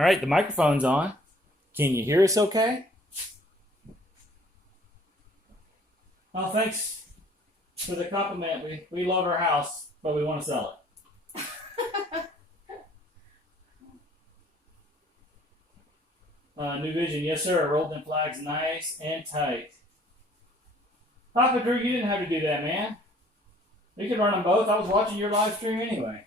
All right, the microphone's on. Can you hear us okay? Oh, thanks for the compliment. We love our house, but we want to sell it. New vision, yes sir. Rolled in flags nice and tight. Papa Drew, you didn't have to do that, man. We could run them both. I was watching your live stream anyway.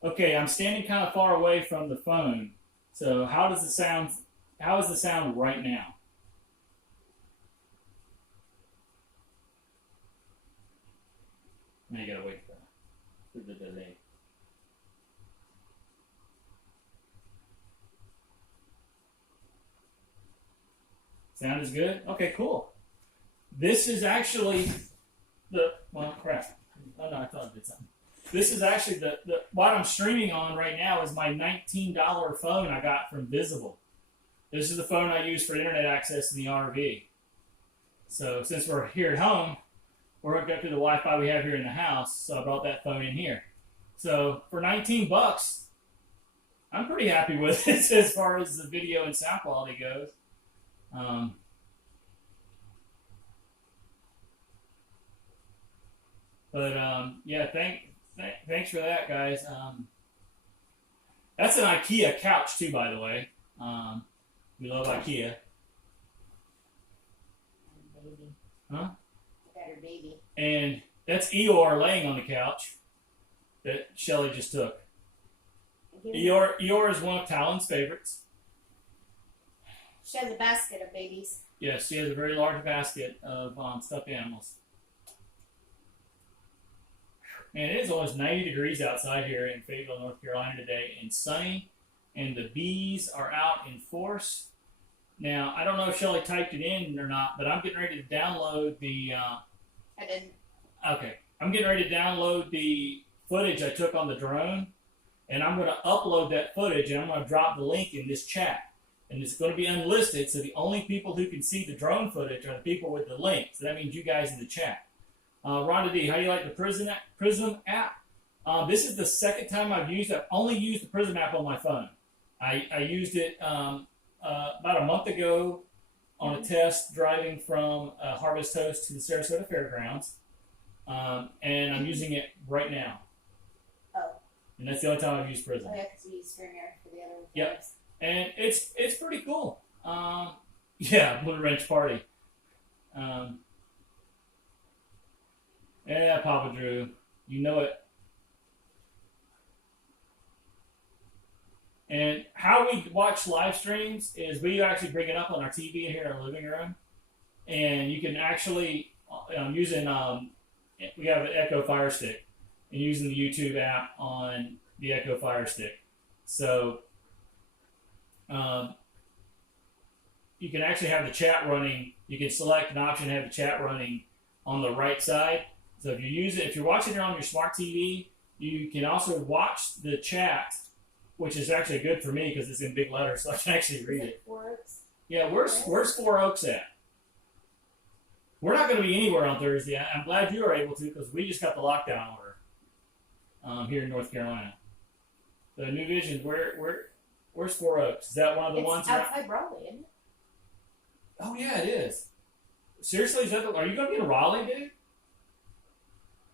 Okay, I'm standing kind of far away from the phone. So how is the sound right now? Now you gotta wait for the delay. Sound is good? Okay, cool. This is actually well, crap. Oh no, I thought I did something. This is actually what I'm streaming on right now is my $19 phone I got from Visible. This is the phone I use for internet access in the RV. So since we're here at home, we're hooked up to the Wi-Fi we have here in the house, so I brought that phone in here. So for 19 bucks, I'm pretty happy with it as far as the video and sound quality goes. Yeah, thanks for that, guys. That's an IKEA couch too, by the way. We love IKEA. Baby. Huh? Got her baby. And that's Eeyore laying on the couch that Shelly just took. Eeyore is one of Talon's favorites. She has a basket of babies. Yes, she has a very large basket of stuffed animals. And it is almost 90 degrees outside here in Fayetteville, North Carolina today, and sunny, and the bees are out in force. Now, I don't know if Shelly typed it in or not, but I'm getting ready to download the... I didn't. Okay. I'm getting ready to download the footage I took on the drone, and I'm going to upload that footage, and I'm going to drop the link in this chat. And it's going to be unlisted, so the only people who can see the drone footage are the people with the link. So that means you guys in the chat. Rhonda D, how do you like the Prism app? This is the second time I've used it. I've only used the Prism app on my phone. I used it about a month ago on a test driving from Harvest Host to the Sarasota Fairgrounds. And I'm using it right now. Oh. And that's the only time I've used Prism. Oh, yeah, because we use Springer for the other one. Yep. And it's pretty cool. Yeah, Blue Wrench Party. Yeah, Papa Drew, you know it. And how we watch live streams is we actually bring it up on our TV in here in our living room, and you can actually using we have an Echo Fire Stick, and using the YouTube app on the Echo Fire Stick, so you can actually have the chat running. You can select an option to have the chat running on the right side. So if you're watching it on your smart TV, you can also watch the chat, which is actually good for me because it's in big letters, so I can actually read it. 4 Oaks? Yeah, where's 4 Oaks at? We're not going to be anywhere on Thursday. I'm glad you are able to because we just got the lockdown order here in North Carolina. The New Vision, where's 4 Oaks? Is that one of the ones? It's outside Raleigh, isn't it? Oh yeah, it is. Seriously, are you going to be in Raleigh, dude?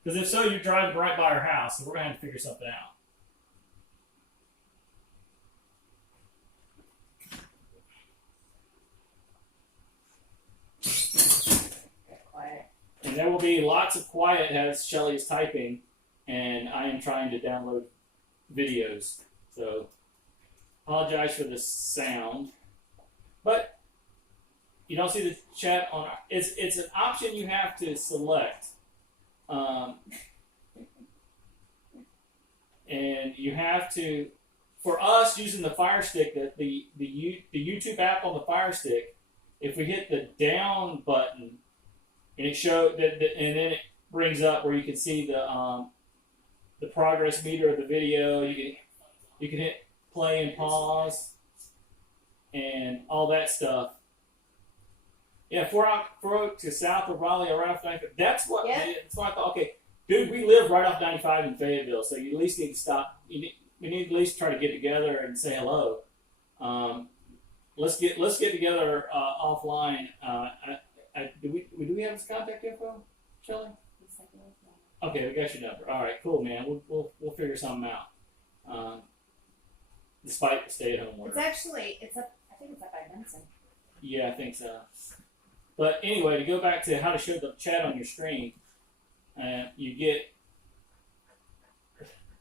Because if so, you're driving right by our house, so we're going to have to figure something out. Quiet. And there will be lots of quiet as Shelly is typing, and I am trying to download videos. So, apologize for the sound. But, you don't see the chat on it's an option you have to select. And you have to, for us using the Fire Stick, the YouTube app on the Fire Stick, if we hit the down button, and it showed that, and then it brings up where you can see the progress meter of the video. You can hit play and pause, and all that stuff. Yeah, Four Oak to south of Raleigh, around 95. That's what. Yeah. That's what I thought. Okay, dude, we live right off 95 in Fayetteville, so you at least need to stop. We need to at least try to get together and say hello. Let's get together offline. Do we have his contact info, Shelley? Okay, we got your number. All right, cool, man. We'll figure something out. Despite the stay-at-home order. It's up. I think it's up by Benson. Yeah, I think so. But anyway, to go back to how to show the chat on your screen, you get.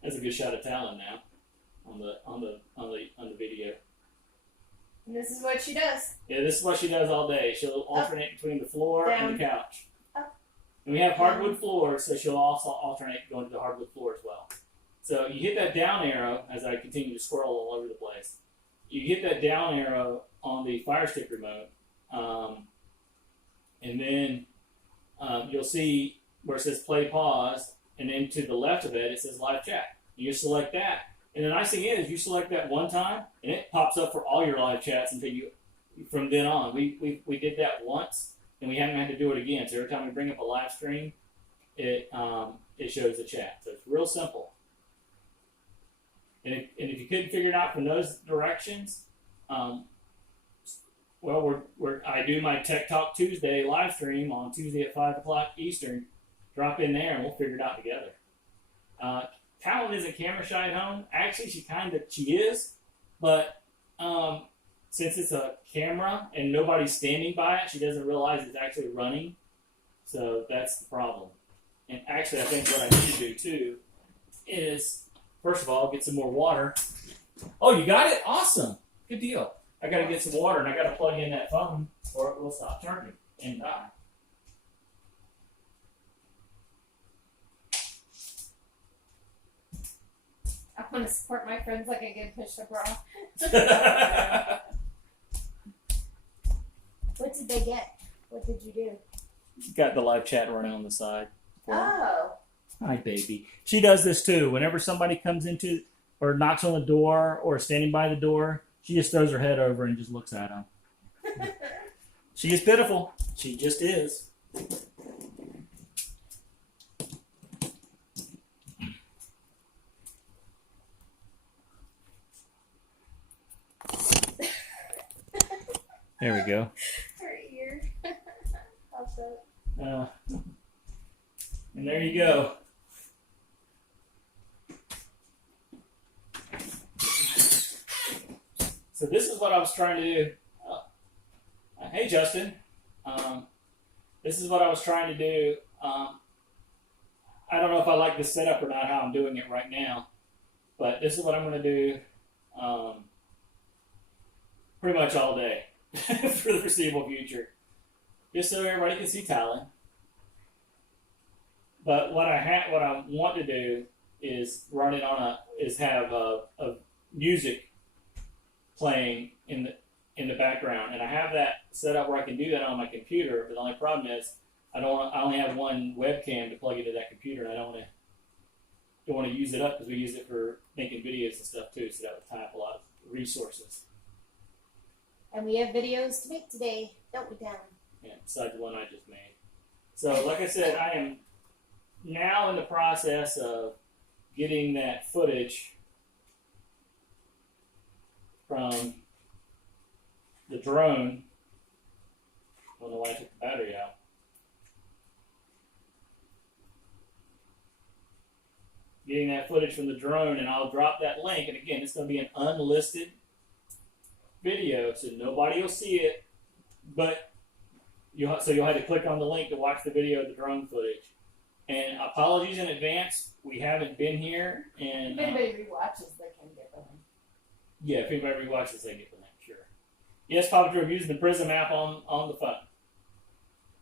That's a good shot of Talon now on the video. And this is what she does. Yeah, this is what she does all day. She'll alternate between the floor and the couch. Up. And we have hardwood floors, so she'll also alternate going to the hardwood floor as well. So you hit that down arrow as I continue to scroll all over the place. You hit that down arrow on the Fire Stick remote, and then you'll see where it says play pause, and then to the left of it, it says live chat. And you select that. And the nice thing is, you select that one time, and it pops up for all your live chats until you, from then on. We did that once, and we haven't had to do it again. So every time we bring up a live stream, it shows the chat. So it's real simple. And if you couldn't figure it out from those directions, well, I do my Tech Talk Tuesday live stream on Tuesday at 5 o'clock Eastern. Drop in there, and we'll figure it out together. Talon isn't camera shy at home. Actually, she is, but since it's a camera and nobody's standing by it, she doesn't realize it's actually running. So that's the problem. And actually, I think what I need to do too is, first of all, get some more water. Oh, you got it? Awesome. Good deal. I got to get some water, and I got to plug in that phone, or it will stop charging and die. I want to support my friends like a good push-up bra. What did they get? What did you do? Got the live chat running on the side. Oh. Hi, baby. She does this too. Whenever somebody comes into or knocks on the door or standing by the door, she just throws her head over and just looks at them. She is pitiful. She just is. There we go. Her ear. Also. And there you go. So this is what I was trying to do. Hey, Justin. This is what I was trying to do. I don't know if I like this setup or not, how I'm doing it right now. But this is what I'm going to do pretty much all day for the foreseeable future. Just so everybody can see Talon. But what I want to do is run it on have a music playing in the background, and I have that set up where I can do that on my computer. But the only problem is I only have one webcam to plug into that computer, and I don't want to use it up because we use it for making videos and stuff too. So that would tie up a lot of resources. And we have videos to make today, don't we, Talon? Yeah, besides the one I just made. So, like I said, I am now in the process of getting that footage from the drone. I don't know why I took the battery out. Getting that footage from the drone, and I'll drop that link. And again, it's going to be an unlisted video, so nobody will see it. But you'll have to click on the link to watch the video of the drone footage. And apologies in advance, we haven't been here. And if anybody rewatches, they can get the link. Yeah, if anybody rewatches, they get the link, sure. Yes, Papa Drew, I'm using the Prism app on the phone.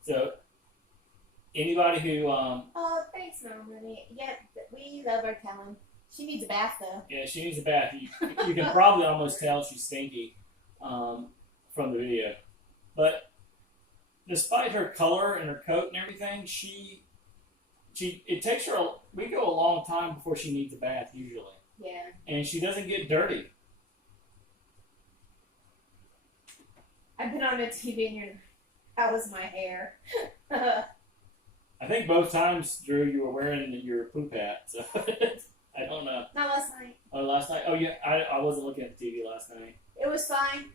So, anybody who... Oh, thanks, Melanie. Yeah, we love our Talon. She needs a bath, though. Yeah, she needs a bath. You can probably almost tell she's stinky from the video. But despite her color and her coat and everything, it takes her... We go a long time before she needs a bath, usually. Yeah. And she doesn't get dirty. I've been on a TV and That was my hair. I think both times, Drew, you were wearing your poop hat. So I don't know. Not last night. Oh, last night? Oh, yeah. I wasn't looking at the TV last night. It was fine.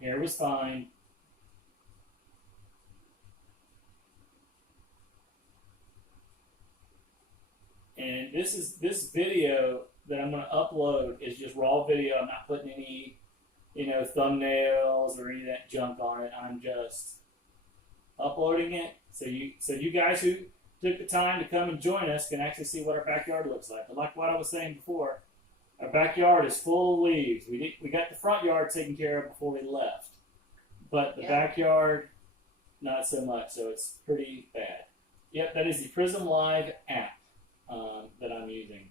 Hair was fine. And this video that I'm going to upload is just raw video. I'm not putting any, thumbnails or any of that junk on it. I'm just uploading it so you guys who took the time to come and join us can actually see what our backyard looks like. But like what I was saying before, our backyard is full of leaves. We got the front yard taken care of before we left, but the backyard, not so much. So it's pretty bad. Yep, that is the Prism Live app that I'm using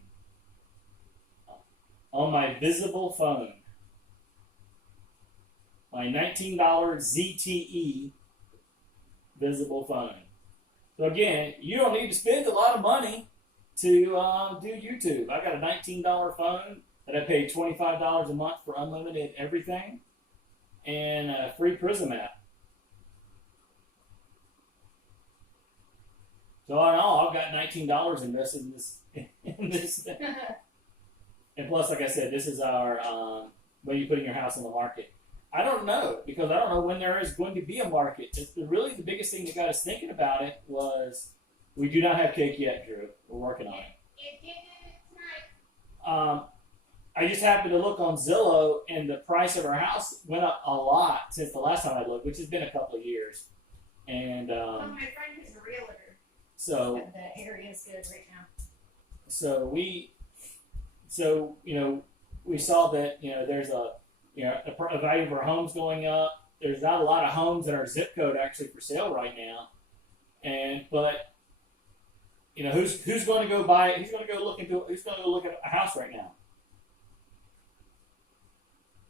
on my visible phone. My $19 ZTE visible phone. So again, you don't need to spend a lot of money to do YouTube. I got a $19 phone that I pay $25 a month for unlimited everything and a free Prism app. So all in all, I've got $19 invested in this thing. And plus, like I said, this is our when you put in your house on the market. I don't know, because I don't know when there is going to be a market. Really, the biggest thing that got us thinking about it was we do not have cake yet, Drew. We're working on it. I just happened to look on Zillow, and the price of our house went up a lot since the last time I looked, which has been a couple of years. And my friend is a realtor. So the area is good right now. So we saw that there's a value of our homes going up. There's not a lot of homes in our zip code actually for sale right now, but who's going to go buy? Who's going to go look at a house right now?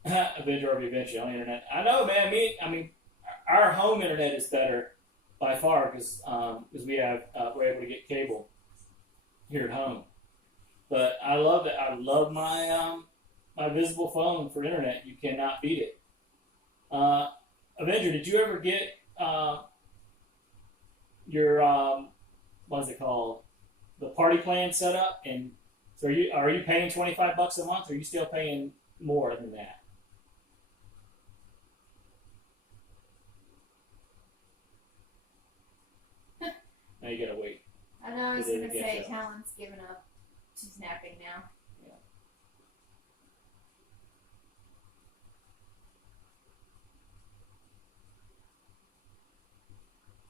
Eventually on the internet. I know, man. I mean, our home internet is better by far because we're able to get cable here at home. But I love it. I love my my visible phone for internet. You cannot beat it. Avenger, did you ever get your what's it called? The party plan set up? And so are you paying $25 a month, or are you still paying more than that? Now you gotta wait. I know. I was gonna say Talon's given up. She's napping now. Yeah.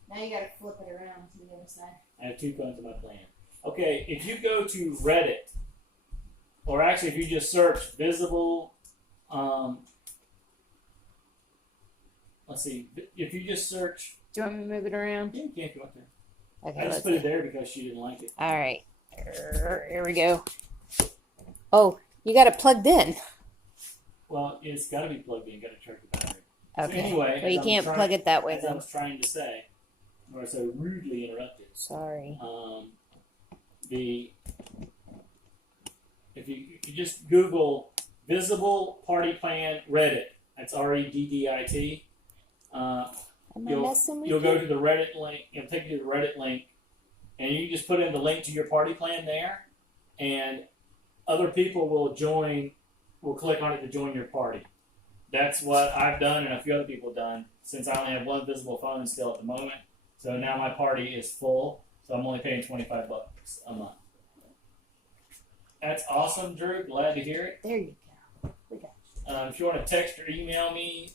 Now you gotta flip it around to the other side. I have 2 phones in my plan. Okay, if you go to Reddit, or actually if you just search visible, let's see, if you just search. Do you want me to move it around? Yeah, you can if you want to. Okay, I just put it there because she didn't like it. All right. Here we go. Oh, you got it plugged in. Well, it's got to be plugged in. You got to charge the battery. Okay. So anyway, well, you can't plug it that way. As I was trying to say, or so rudely interrupted. Sorry. If you just Google visible party plan Reddit, that's REDDIT. Am I messing with You'll you? go to the Reddit link. It'll take you to the Reddit link, and you just put in the link to your party plan there, and other people will click on it to join your party. That's what I've done, and a few other people have done, since I only have one visible phone still at the moment. So now my party is full, so I'm only paying $25 a month. That's awesome, Drew. Glad to hear it. There you go. We got you. If you want to text or email me,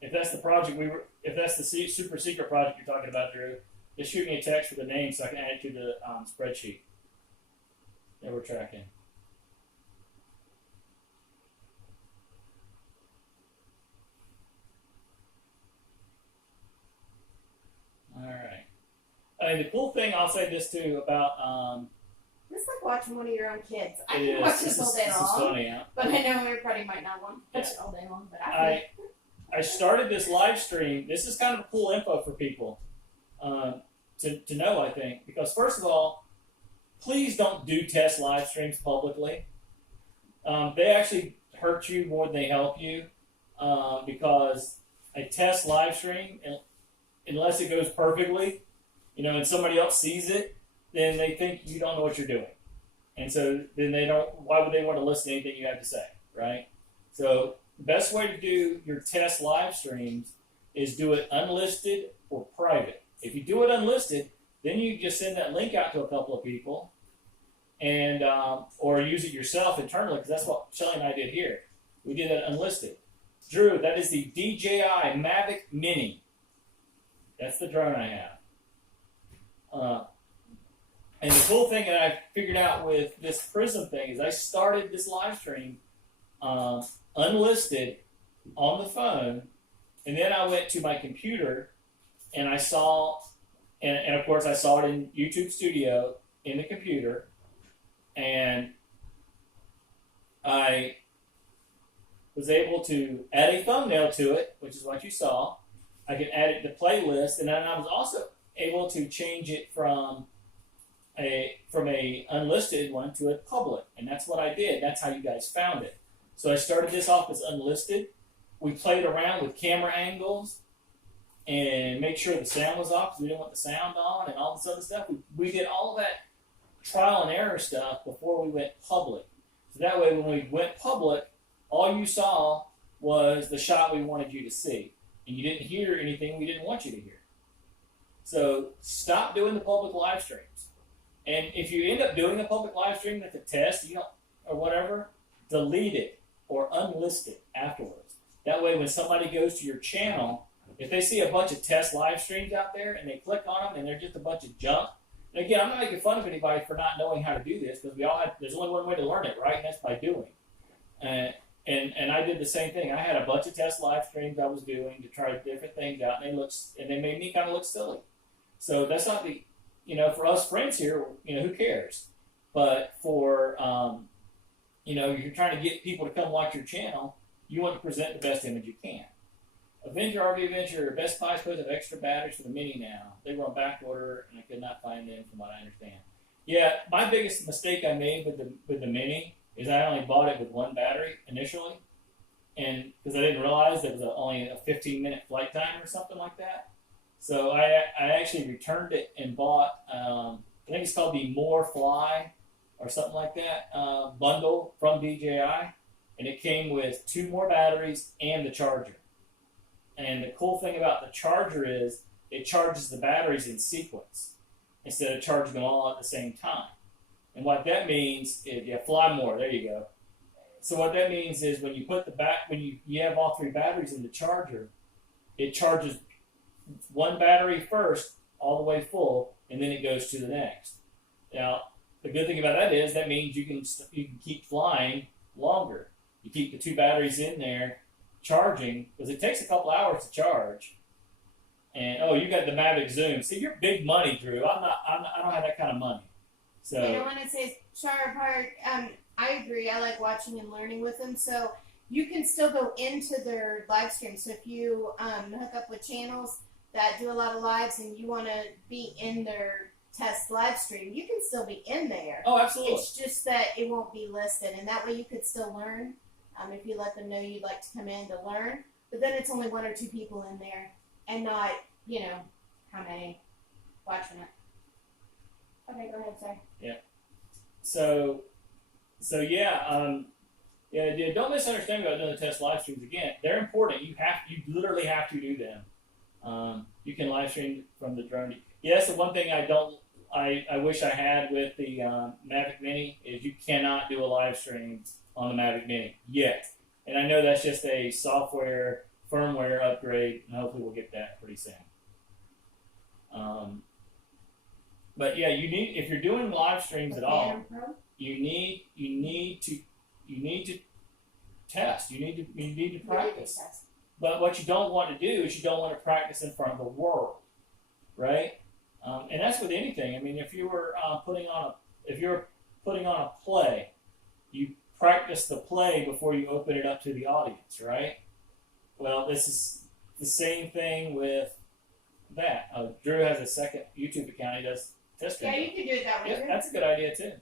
if that's the project if that's the super secret project you're talking about, Drew, just shoot me a text with the name so I can add it to the spreadsheet that we're tracking. All right. And the cool thing, I'll say this too about. It's like watching one of your own kids. I It can is. watch this all day This long. is funny, huh? But I know everybody might not want to watch it all day long. But I started this live stream. This is kind of cool info for people to know, I think. Because first of all, please don't do test live streams publicly. They actually hurt you more than they help you because a test live stream, unless it goes perfectly, and somebody else sees it, then they think you don't know what you're doing. And so then they don't, why would they want to listen to anything you have to say, right? So the best way to do your test live streams is do it unlisted or private. If you do it unlisted, then you just send that link out to a couple of people and or use it yourself internally, because that's what Shelly and I did here. We did that unlisted. Drew, that is the DJI Mavic Mini. That's the drone I have. And the cool thing that I figured out with this Prism thing is I started this live stream unlisted on the phone, and then I went to my computer and I saw, and of course I saw it in YouTube Studio in the computer, and I was able to add a thumbnail to it, which is what you saw. I could add it to playlist, and then I was also able to change it from a unlisted one to a public, and that's what I did. That's how you guys found it. So I started this off as unlisted. We played around with camera angles and make sure the sound was off because we didn't want the sound on and all this other stuff. We did all of that trial and error stuff before we went public. So that way when we went public, all you saw was the shot we wanted you to see, and you didn't hear anything we didn't want you to hear. So stop doing the public live streams. And if you end up doing a public live stream that's a test, or whatever, delete it or unlist it afterwards. That way, when somebody goes to your channel, if they see a bunch of test live streams out there and they click on them and they're just a bunch of junk. And again, I'm not making fun of anybody for not knowing how to do this, because there's only one way to learn it, right? And that's by doing. And I did the same thing. I had a bunch of test live streams I was doing to try different things out, and they made me kind of look silly. So that's not the, for us friends here, who cares? But for, you're trying to get people to come watch your channel, you want to present the best image you can. Avenger RV Adventure, Best Buy supposed to have extra batteries for the Mini now. They were on back order, and I could not find them from what I understand. Yeah, my biggest mistake I made with the Mini is I only bought it with one battery initially, and because I didn't realize it was only a 15-minute flight time or something like that. So I actually returned it and bought, I think it's called the More Fly or something like that, bundle from DJI, and it came with 2 more batteries and the charger. And the cool thing about the charger is it charges the batteries in sequence instead of charging them all at the same time. And what that means is, fly more, there you go. So what that means is when you put when you have all 3 batteries in the charger, it charges one battery first all the way full, and then it goes to the next. Now, the good thing about that is that means you can keep flying longer. You keep the 2 batteries in there charging, because it takes a couple hours to charge. And you got the Mavic Zoom. See, you're big money, Drew. I don't have that kind of money. So I want to say Char Park. I agree. I like watching and learning with them. So you can still go into their live stream. So if you hook up with channels that do a lot of lives and you want to be in their test live stream, you can still be in there. Oh, absolutely. It's just that it won't be listed, and that way you could still learn. If you let them know you'd like to come in to learn, but then it's only 1 or 2 people in there, and not how many watching it. Okay, go ahead, sorry. Yeah. So don't misunderstand me about doing the test live streams. Again, they're important. You literally have to do them. You can live stream from the drone. Yes, the one thing I wish I had with the Mavic Mini is you cannot do a live stream on the Mavic Mini yet. And I know that's just a firmware upgrade, and hopefully we'll get that pretty soon. But yeah, if you're doing live streams at all, you need to test. You need to practice. But what you don't want to do is you don't want to practice in front of the world, right? And that's with anything. I mean, if you were putting on a play, you practice the play before you open it up to the audience, right? Well, this is the same thing with that. Drew has a second YouTube account. He does test streams. Yeah, you can do it that way. Yeah, that's a good idea too.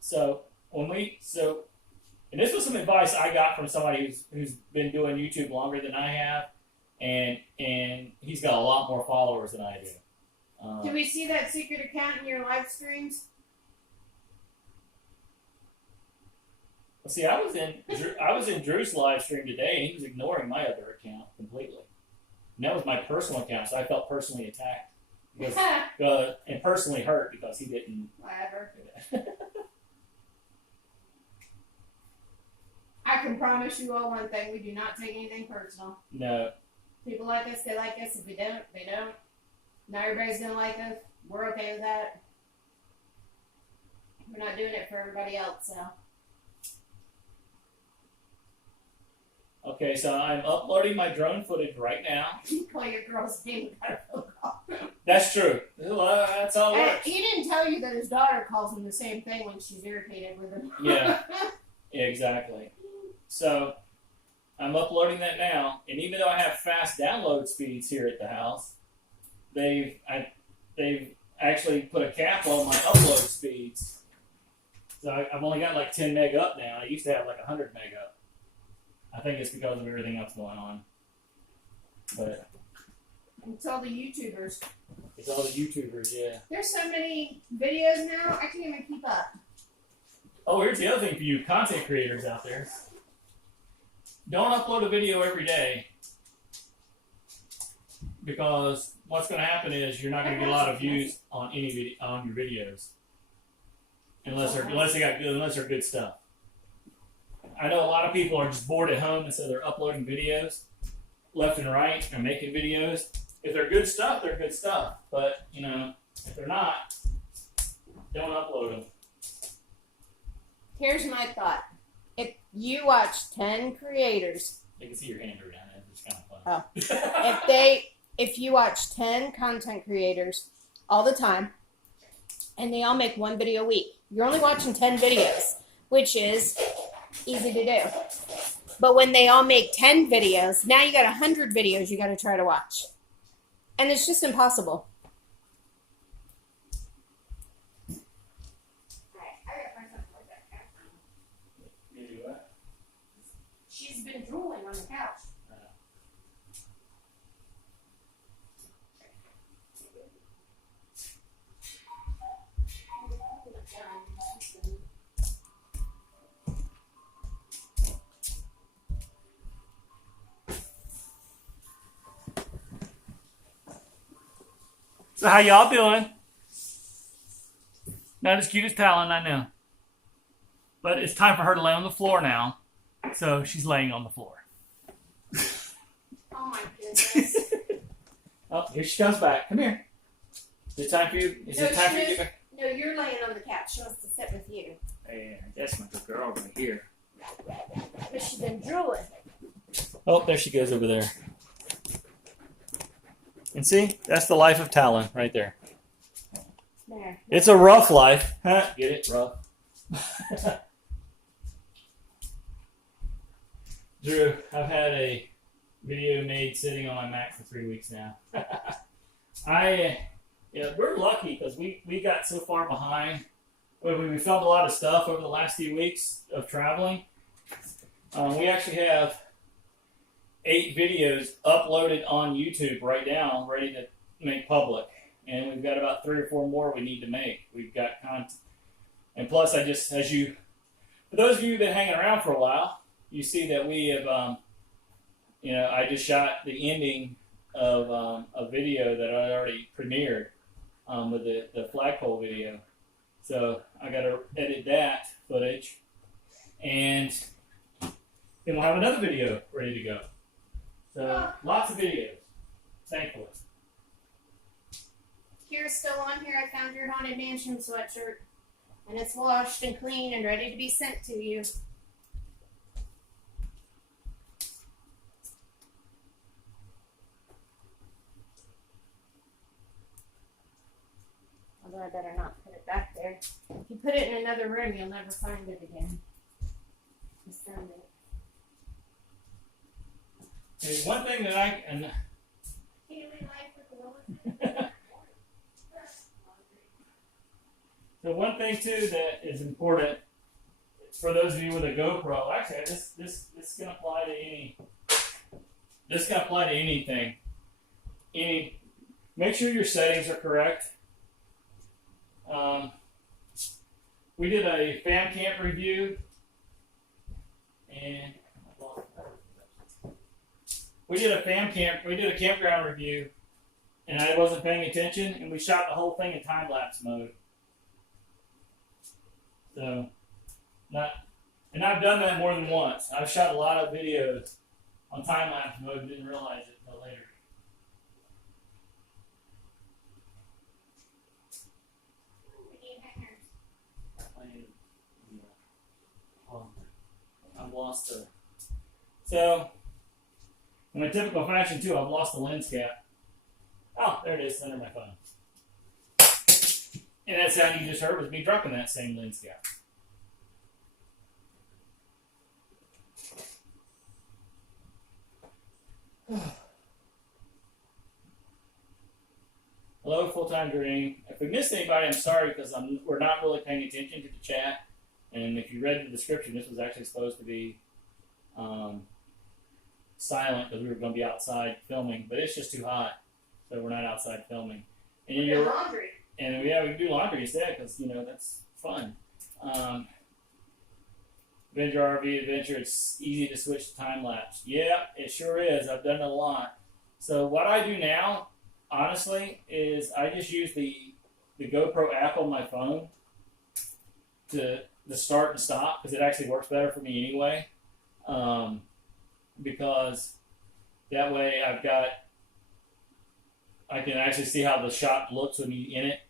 So and this was some advice I got from somebody who's been doing YouTube longer than I have, and he's got a lot more followers than I do. Do we see that secret account in your live streams? See, I was in Drew's live stream today, and he was ignoring my other account completely. And that was my personal account, so I felt personally attacked and personally hurt because he didn't. Whatever. I can promise you all one thing: we do not take anything personal. No. People like us, they like us. If we don't, they don't. Not everybody's gonna like us. We're okay with that. We're not doing it for everybody else, so. Okay, so I'm uploading my drone footage right now. You call your girl's name and got a phone call. That's true. Well, that's all it works. He didn't tell you that his daughter calls him the same thing when she's irritated with him. Yeah. Yeah, exactly. So I'm uploading that now, and even though I have fast download speeds here at the house, they've actually put a cap on my upload speeds. So I've only got like 10 meg up now. I used to have like 100 meg up. I think it's because of everything else going on. But it's all the YouTubers. It's all the YouTubers, yeah. There's so many videos now, I can't even keep up. Oh, here's the other thing for you content creators out there. Don't upload a video every day, because what's going to happen is you're not going to get a lot of views on on your videos, unless they're good stuff. I know a lot of people are just bored at home, and so they're uploading videos left and right and making videos. If they're good stuff, they're good stuff. But if they're not, don't upload them. Here's my thought. If you watch 10 creators, I can see your hand around it. It's kind of fun. Oh. If you watch 10 content creators all the time, and they all make one video a week, you're only watching 10 videos, which is easy to do. But when they all make 10 videos, now you got 100 videos you got to try to watch. And it's just impossible. She's been drooling on the couch. So how y'all doing? Not as cute as Talon, I know. But it's time for her to lay on the floor now. So she's laying on the floor. Oh my goodness. Oh, here she comes back. Come here. Is it time for you? Is it time for you to get back? No, you're laying on the couch. She wants to sit with you. Hey, that's my good girl right here. But she's been drooling. Oh, there she goes over there. And see, that's the life of Talon right there. There. It's a rough life. Huh? Get it? Rough. Drew, I've had a video made sitting on my Mac for 3 weeks now. We're lucky because we got so far behind. We filmed a lot of stuff over the last few weeks of traveling. We actually have 8 videos uploaded on YouTube right now, ready to make public. And we've got about 3 or 4 more we need to make. We've got content. And plus, for those of you that have been hanging around for a while, you see that we have, I just shot the ending of a video that I already premiered with the flagpole video. So I got to edit that footage, and then we'll have another video ready to go. So lots of videos, thankfully. Kira's still on here. I found your Haunted Mansion sweatshirt, and it's washed and clean and ready to be sent to you. Although I better not put it back there. If you put it in another room, you'll never find it again. Just found it. There's one thing that I and so one thing too that is important for those of you with a GoPro, actually, this can apply to any. This can apply to anything. Make sure your settings are correct. We did a fan camp review, and we did a campground review, and I wasn't paying attention, and we shot the whole thing in time lapse mode. So, and I've done that more than once. I've shot a lot of videos on time lapse mode and didn't realize it until later. I've lost the. So, in my typical fashion too, I've lost the lens cap. Oh, there it is under my phone. And that sound you just heard was me dropping that same lens cap. Hello, full-time dream. If we missed anybody, I'm sorry because we're not really paying attention to the chat. And if you read the description, this was actually supposed to be silent because we were going to be outside filming, but it's just too hot, so we're not outside filming. And you're laundry. And we can do laundry instead because that's fun. Avenger RV Adventure, it's easy to switch to time lapse. Yeah, it sure is. I've done it a lot. So what I do now, honestly, is I just use the GoPro app on my phone to start and stop because it actually works better for me anyway. Because that way I can actually see how the shot looks when you're in it.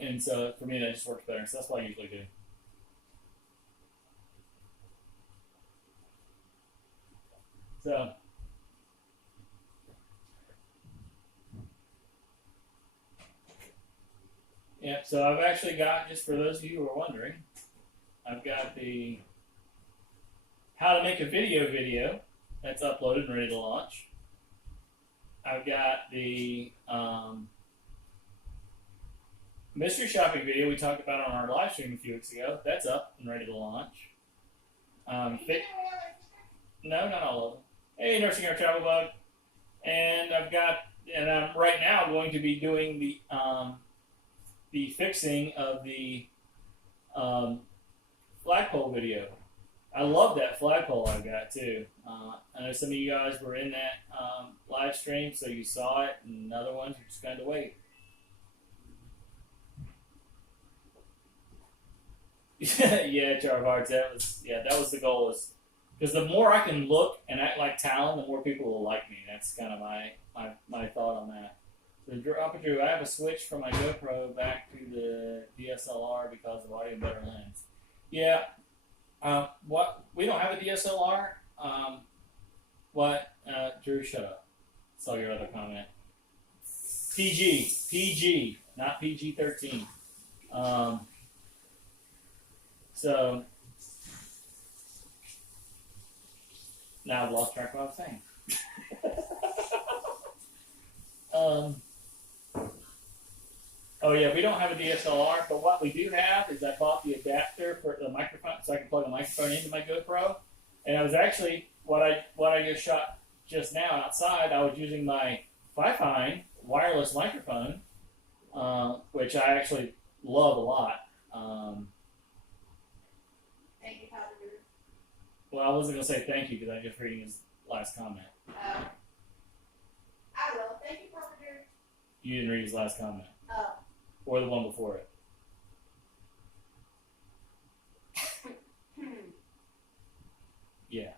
And so for me that just works better. So that's what I usually do. So yeah, so I've actually got, just for those of you who are wondering, I've got the how to make a video that's uploaded and ready to launch. I've got the mystery shopping video we talked about on our live stream a few weeks ago. That's up and ready to launch. No, not all of them. Hey, Nursing Our Travel Bug. And I'm right now going to be doing the fixing of the flagpole video. I love that flagpole I've got too. I know some of you guys were in that live stream, so you saw it, and other ones are just going to wait. Yeah, Charvards, that was the goal. Because the more I can look and act like Talon, the more people will like me. That's kind of my thought on that. So I have a switch from my GoPro back to the DSLR because of audio better lens. Yeah. We don't have a DSLR. Drew, shut up. Saw your other comment. PG, not PG-13. So now I've lost track of what I was saying. Oh yeah, we don't have a DSLR, but what we do have is I bought the adapter for the microphone, so I can plug a microphone into my GoPro. And I was actually what I just shot just now outside. I was using my Fifine wireless microphone, which I actually love a lot. Thank you, Papa. Well, I wasn't gonna say thank you because I was just reading his last comment. I will. Thank you, Papa. You didn't read his last comment. Oh. Or the one before it. Yeah.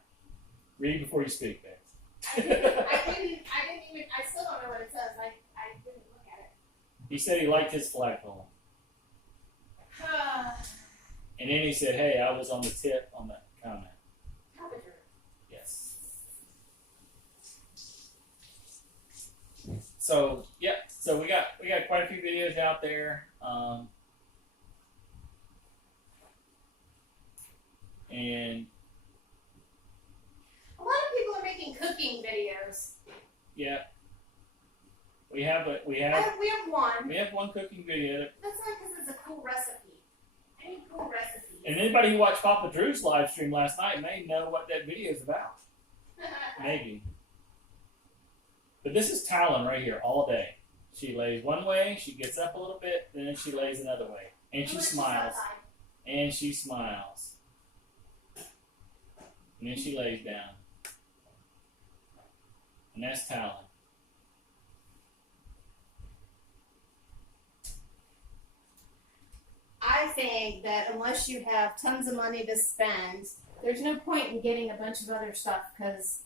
Read before you speak, Bex. I didn't even, I still don't know what it says. I didn't look at it. He said he liked his flagpole. And then he said, hey, I was on the tip on that comment. Yes. So, yeah. So we got quite a few videos out there. And a lot of people are making cooking videos. yeah. We have one. We have one. We have one cooking video. That's not because it's a cool recipe. I need cool recipes. And anybody who watched Papa Drew's live stream last night may know what that video is about. Maybe. But this is Talon right here all day. She lays one way, she gets up a little bit, and then she lays another way. And she smiles. And she smiles. And then she lays down. And that's Talon. I think that unless you have tons of money to spend, there's no point in getting a bunch of other stuff because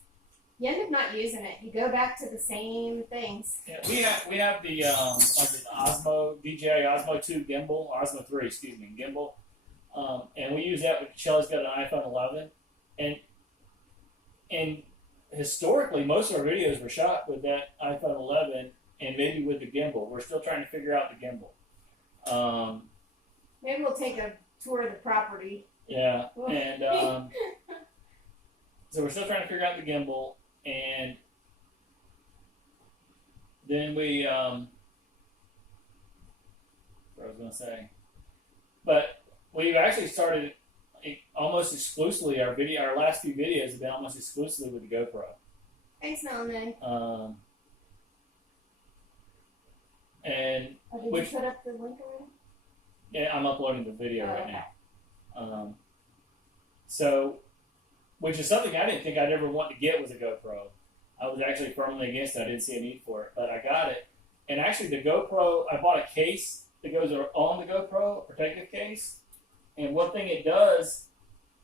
you end up not using it. You go back to the same things. Yeah, we have the Osmo DJI Osmo 2 gimbal, Osmo 3, excuse me, gimbal, and we use that. Shelly's got an iPhone 11, and historically most of our videos were shot with that iPhone 11 and maybe with the gimbal. We're still trying to figure out the gimbal. Maybe we'll take a tour of the property. Yeah, and so we're still trying to figure out the gimbal, and then we, what I was going to say, but we've actually started almost exclusively, our last few videos have been almost exclusively with the GoPro. Thanks, Melanie. And did you put up the link already? Yeah, I'm uploading the video right okay. now. So, which is something I didn't think I'd ever want to get was a GoPro. I was actually firmly against it. I didn't see a need for it, but I got it. And actually, the GoPro, I bought a case that goes on the GoPro, a protective case. And one thing it does,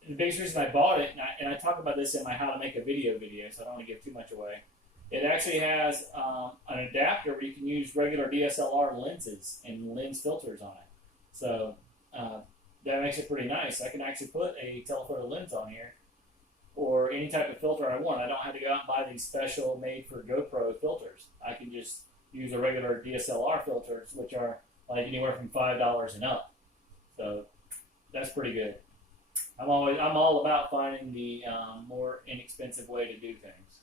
the biggest reason I bought it, and I talk about this in my how to make a video, so I don't want to give too much away. It actually has an adapter where you can use regular DSLR lenses and lens filters on it. So that makes it pretty nice. I can actually put a telephoto lens on here or any type of filter I want. I don't have to go out and buy these special made for GoPro filters. I can just use a regular DSLR filters, which are like anywhere from $5 and up. So that's pretty good. I'm all about finding the more inexpensive way to do things.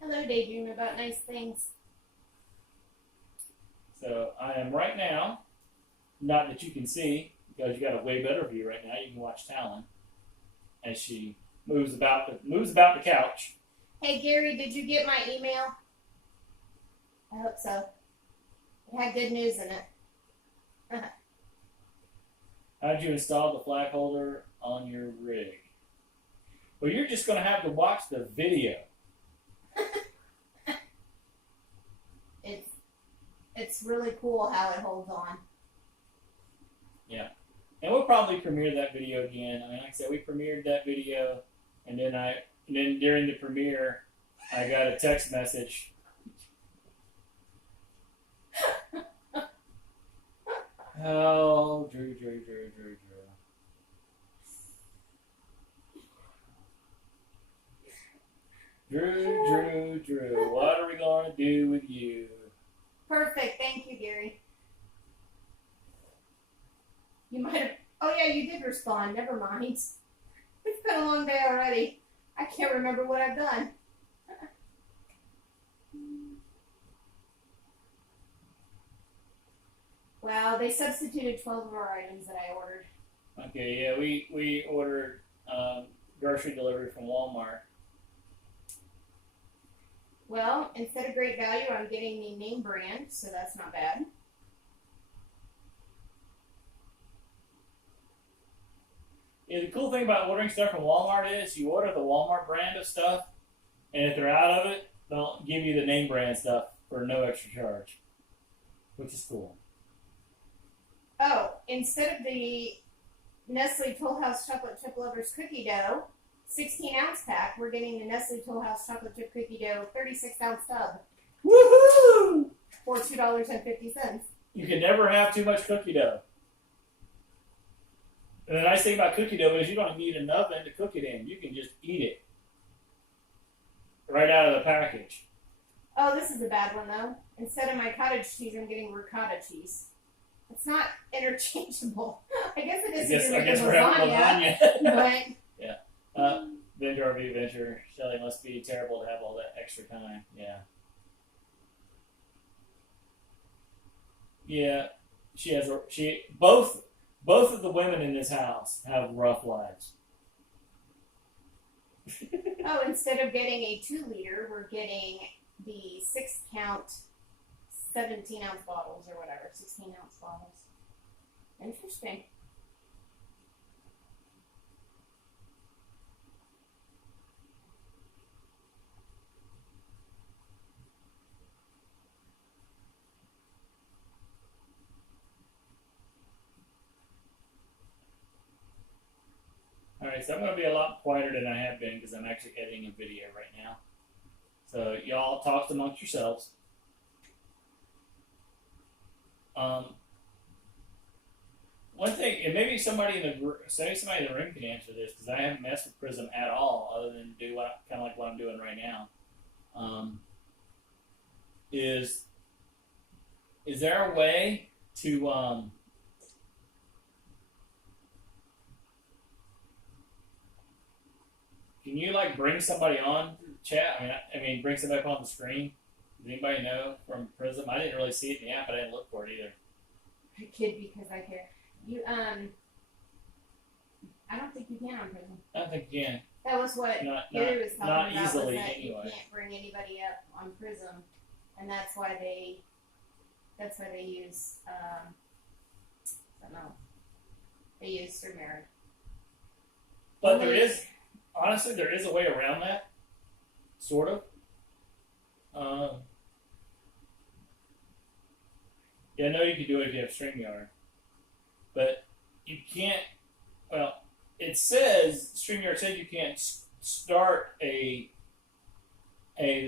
Hello, daydream about nice things. So I am right now, not that you can see, because you got a way better view right now. You can watch Talon as she moves about the couch. Hey, Gary, did you get my email? I hope so. It had good news in it. How did you install the flag holder on your rig? Well, you're just going to have to watch the video. It's really cool how it holds on. Yeah. And we'll probably premiere that video again. I mean, like I said, we premiered that video, and then during the premiere, I got a text message. Oh, Drew. Drew, what are we going to do with you? Perfect. Thank you, Gary. You might have... Oh, yeah, you did respond. Never mind. It's been a long day already. I can't remember what I've done. Wow, they substituted 12 of our items that I ordered. Okay, yeah, we ordered grocery delivery from Walmart. Well, instead of Great Value, I'm getting the name brand, so that's not bad. Yeah, the cool thing about ordering stuff from Walmart is you order the Walmart brand of stuff, and if they're out of it, they'll give you the name brand stuff for no extra charge, which is cool. Oh, instead of the Nestle Toll House Chocolate Chip Lovers Cookie Dough 16-ounce pack, we're getting the Nestle Toll House Chocolate Chip Cookie Dough 36-ounce tub. Woohoo! For $2.50. You can never have too much cookie dough. And the nice thing about cookie dough is you don't need an oven to cook it in. You can just eat it right out of the package. Oh, this is a bad one, though. Instead of my cottage cheese, I'm getting ricotta cheese. It's not interchangeable. I guess it is. I guess we're having lasagna. But yeah. Vendor RV Venture. Shelly must be terrible to have all that extra time. Yeah. Yeah. Both Both of the women in this house have rough lives. Oh, instead of getting a 2-liter, we're getting the 6-count, 17-ounce bottles or whatever, 16-ounce bottles. Interesting. Alright, so I'm going to be a lot quieter than I have been because I'm actually editing a video right now. So y'all talk amongst yourselves. One thing, and maybe somebody in the room can answer this because I haven't messed with Prism at all, other than do kind of like what I'm doing right now. Is there a way to can you like bring somebody on the chat? I mean, bring somebody up on the screen. Does anybody know from Prism? I didn't really see it in the app, but I didn't look for it either. I kid because I care. I don't think you can on Prism. I don't think you can. That was what Gary was talking not about. easily, was that anyway. You can't bring anybody up on Prism, and that's why they use something else. They use StreamYard. But there is a way around that, sort of. Yeah, I know you can do it if you have StreamYard, but you can't. Well, it says StreamYard says you can't start a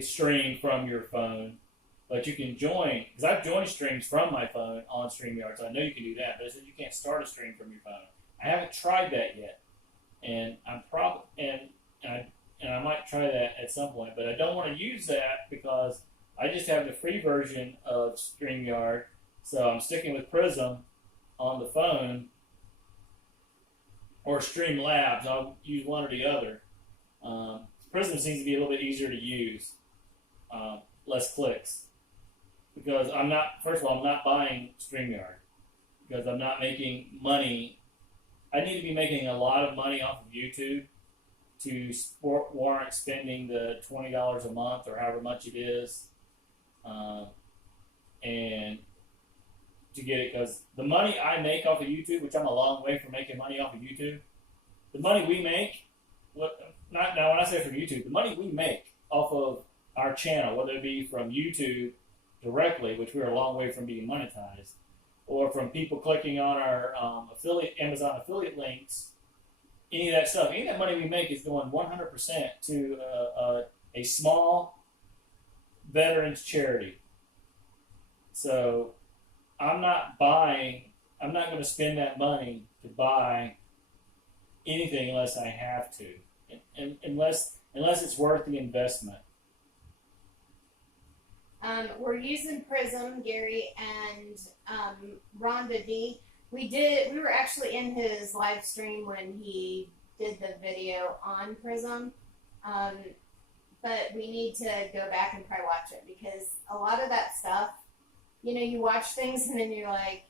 stream from your phone, but you can join. Because I've joined streams from my phone on StreamYard, so I know you can do that. But it says you can't start a stream from your phone. I haven't tried that yet, and I'm and I might try that at some point. But I don't want to use that because I just have the free version of StreamYard, so I'm sticking with Prism on the phone. Or Streamlabs. I'll use one or the other. Prism seems to be a little bit easier to use, less clicks. Because first of all, I'm not buying StreamYard. Because I'm not making money. I need to be making a lot of money off of YouTube to warrant spending the $20 a month or however much it is. And to get it, because the money I make off of YouTube, which I'm a long way from making money off of YouTube, the money we make, when I say from YouTube, the money we make off of our channel, whether it be from YouTube directly, which we're a long way from being monetized, or from people clicking on our Amazon affiliate links, any of that stuff, any of that money we make is going 100% to a small veterans charity. So I'm not going to spend that money to buy anything unless I have to, and unless it's worth the investment. We're using Prism, Gary and Rhonda D. We were actually in his live stream when he did the video on Prism, but we need to go back and probably watch it because a lot of that stuff, you watch things and then you're like,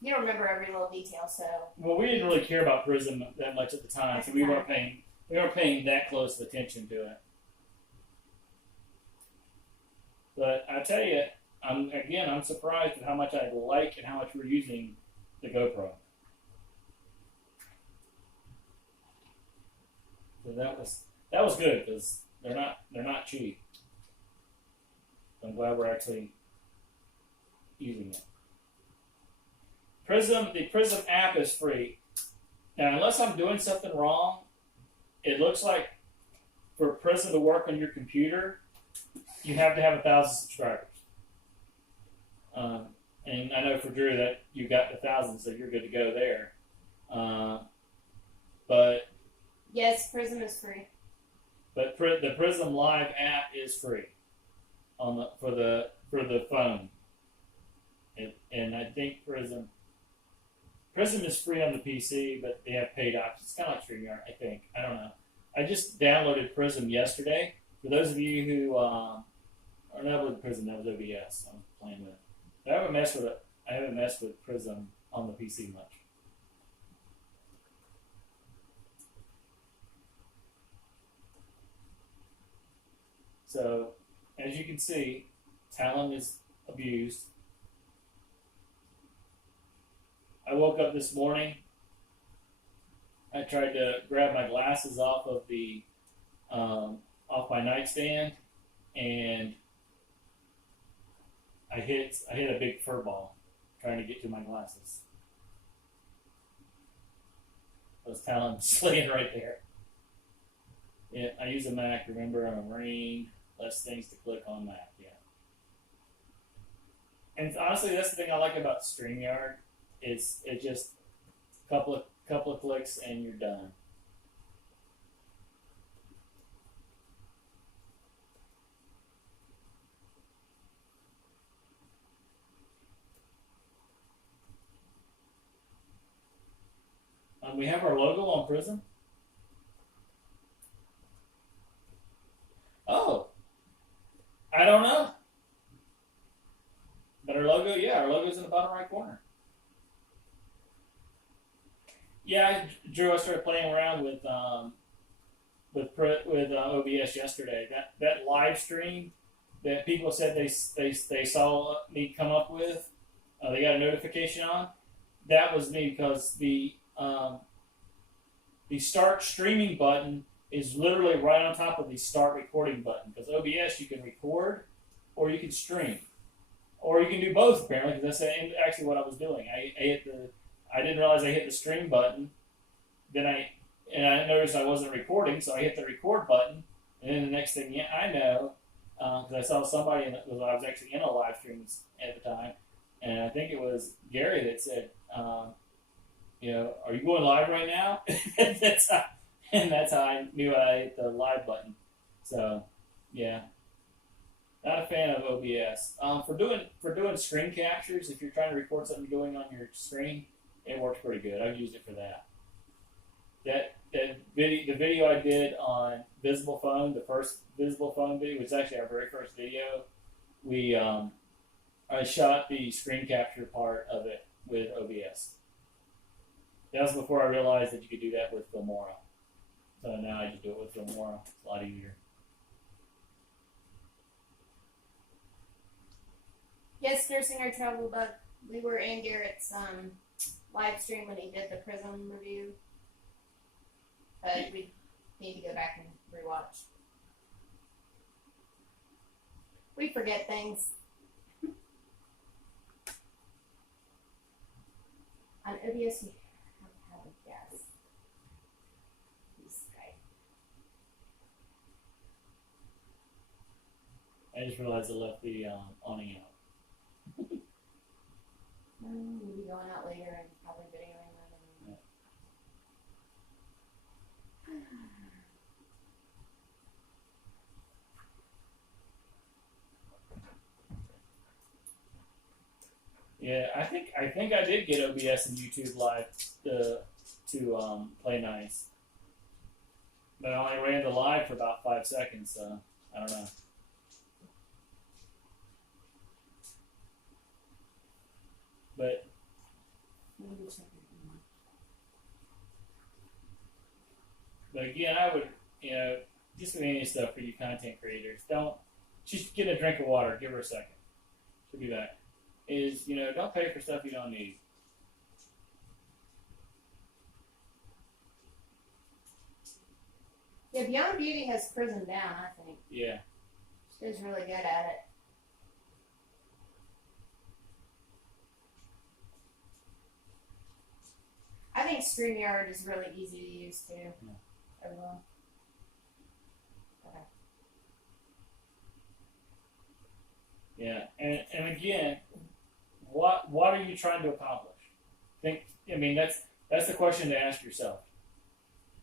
you don't remember every little detail. So we didn't really care about Prism that much at the time, so we weren't paying that close of attention to it. But I tell you, I'm surprised at how much I like and how much we're using the GoPro. So that was good because they're not cheap. I'm glad we're actually using it. The Prism app is free. Now, unless I'm doing something wrong, it looks like for Prism to work on your computer, you have to have 1,000 subscribers. And I know for Drew that you got 1,000, so you're good to go there. But yes, Prism is free. But the Prism Live app is free for the phone. And I think Prism is free on the PC, but they have paid options. It's kind of like StreamYard, I think. I don't know. I just downloaded Prism yesterday. For those of you who or not with Prism, that was OBS. I'm playing with it. I haven't messed with Prism on the PC much. So, as you can see, Talon is abused. I woke up this morning. I tried to grab my glasses off my nightstand, and I hit a big fur ball trying to get to my glasses. Those Talon slaying right there. Yeah, I use a Mac. Remember, I'm a Marine. Less things to click on Mac. Yeah. And honestly, that's the thing I like about StreamYard. It's just a couple of clicks and you're done. We have our logo on Prism. Oh, I don't know. But our logo's in the bottom right corner. Yeah, Drew, I started playing around with OBS yesterday. That live stream that people said they saw me come up with, they got a notification on. That was me because the start streaming button is literally right on top of the start recording button. Because OBS, you can record or you can stream, or you can do both apparently. Because that's actually what I was doing. I didn't realize I hit the stream button. Then I noticed I wasn't recording, so I hit the record button. And then the next thing I know, because I saw somebody I was actually in a live stream at the time, and I think it was Gary that said, are you going live right now? that's how I knew I hit the live button. So, yeah, not a fan of OBS. For doing screen captures, if you're trying to record something going on your screen, it works pretty good. I've used it for that. The video I did on Visible Phone, the first Visible Phone video, which is actually our very first video, I shot the screen capture part of it with OBS. That was before I realized that you could do that with Filmora. So now I just do it with Filmora. It's a lot easier. Yes, nursing our travel bug. We were in Garrett's live stream when he did the Prism review. But we need to go back and rewatch. We forget things. On OBS, we have a guess. I just realized I left the awning out. We'll be going out later and probably videoing that. Yeah, I think I did get OBS and YouTube Live to play nice, but I only ran the live for about 5 seconds, so I don't know. But again, I would, just any stuff for you content creators. Don't just get a drink of water. Give her a second. She'll be back. Don't pay for stuff you don't need. Yeah, Beyond Beauty has Prism down, I think. Yeah. She was really good at it. I think StreamYard is really easy to use too. Yeah. Everyone. Okay. Yeah, and again, what are you trying to accomplish? That's the question to ask yourself.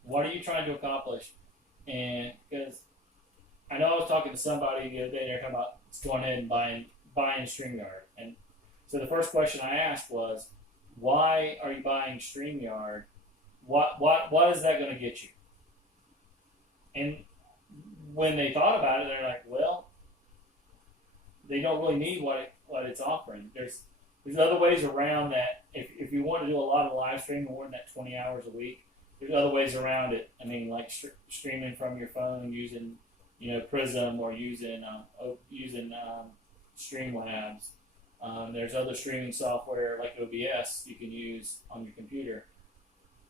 What are you trying to accomplish? And because I know I was talking to somebody the other day, they're talking about going ahead and buying StreamYard, and so the first question I asked was, why are you buying StreamYard? What is that going to get you? And when they thought about it, they're like, well, they don't really need what it's offering. There's other ways around that. If you want to do a lot of live streaming more than that 20 hours a week, there's other ways around it. Like streaming from your phone using Prism or using Streamlabs. There's other streaming software like OBS you can use on your computer.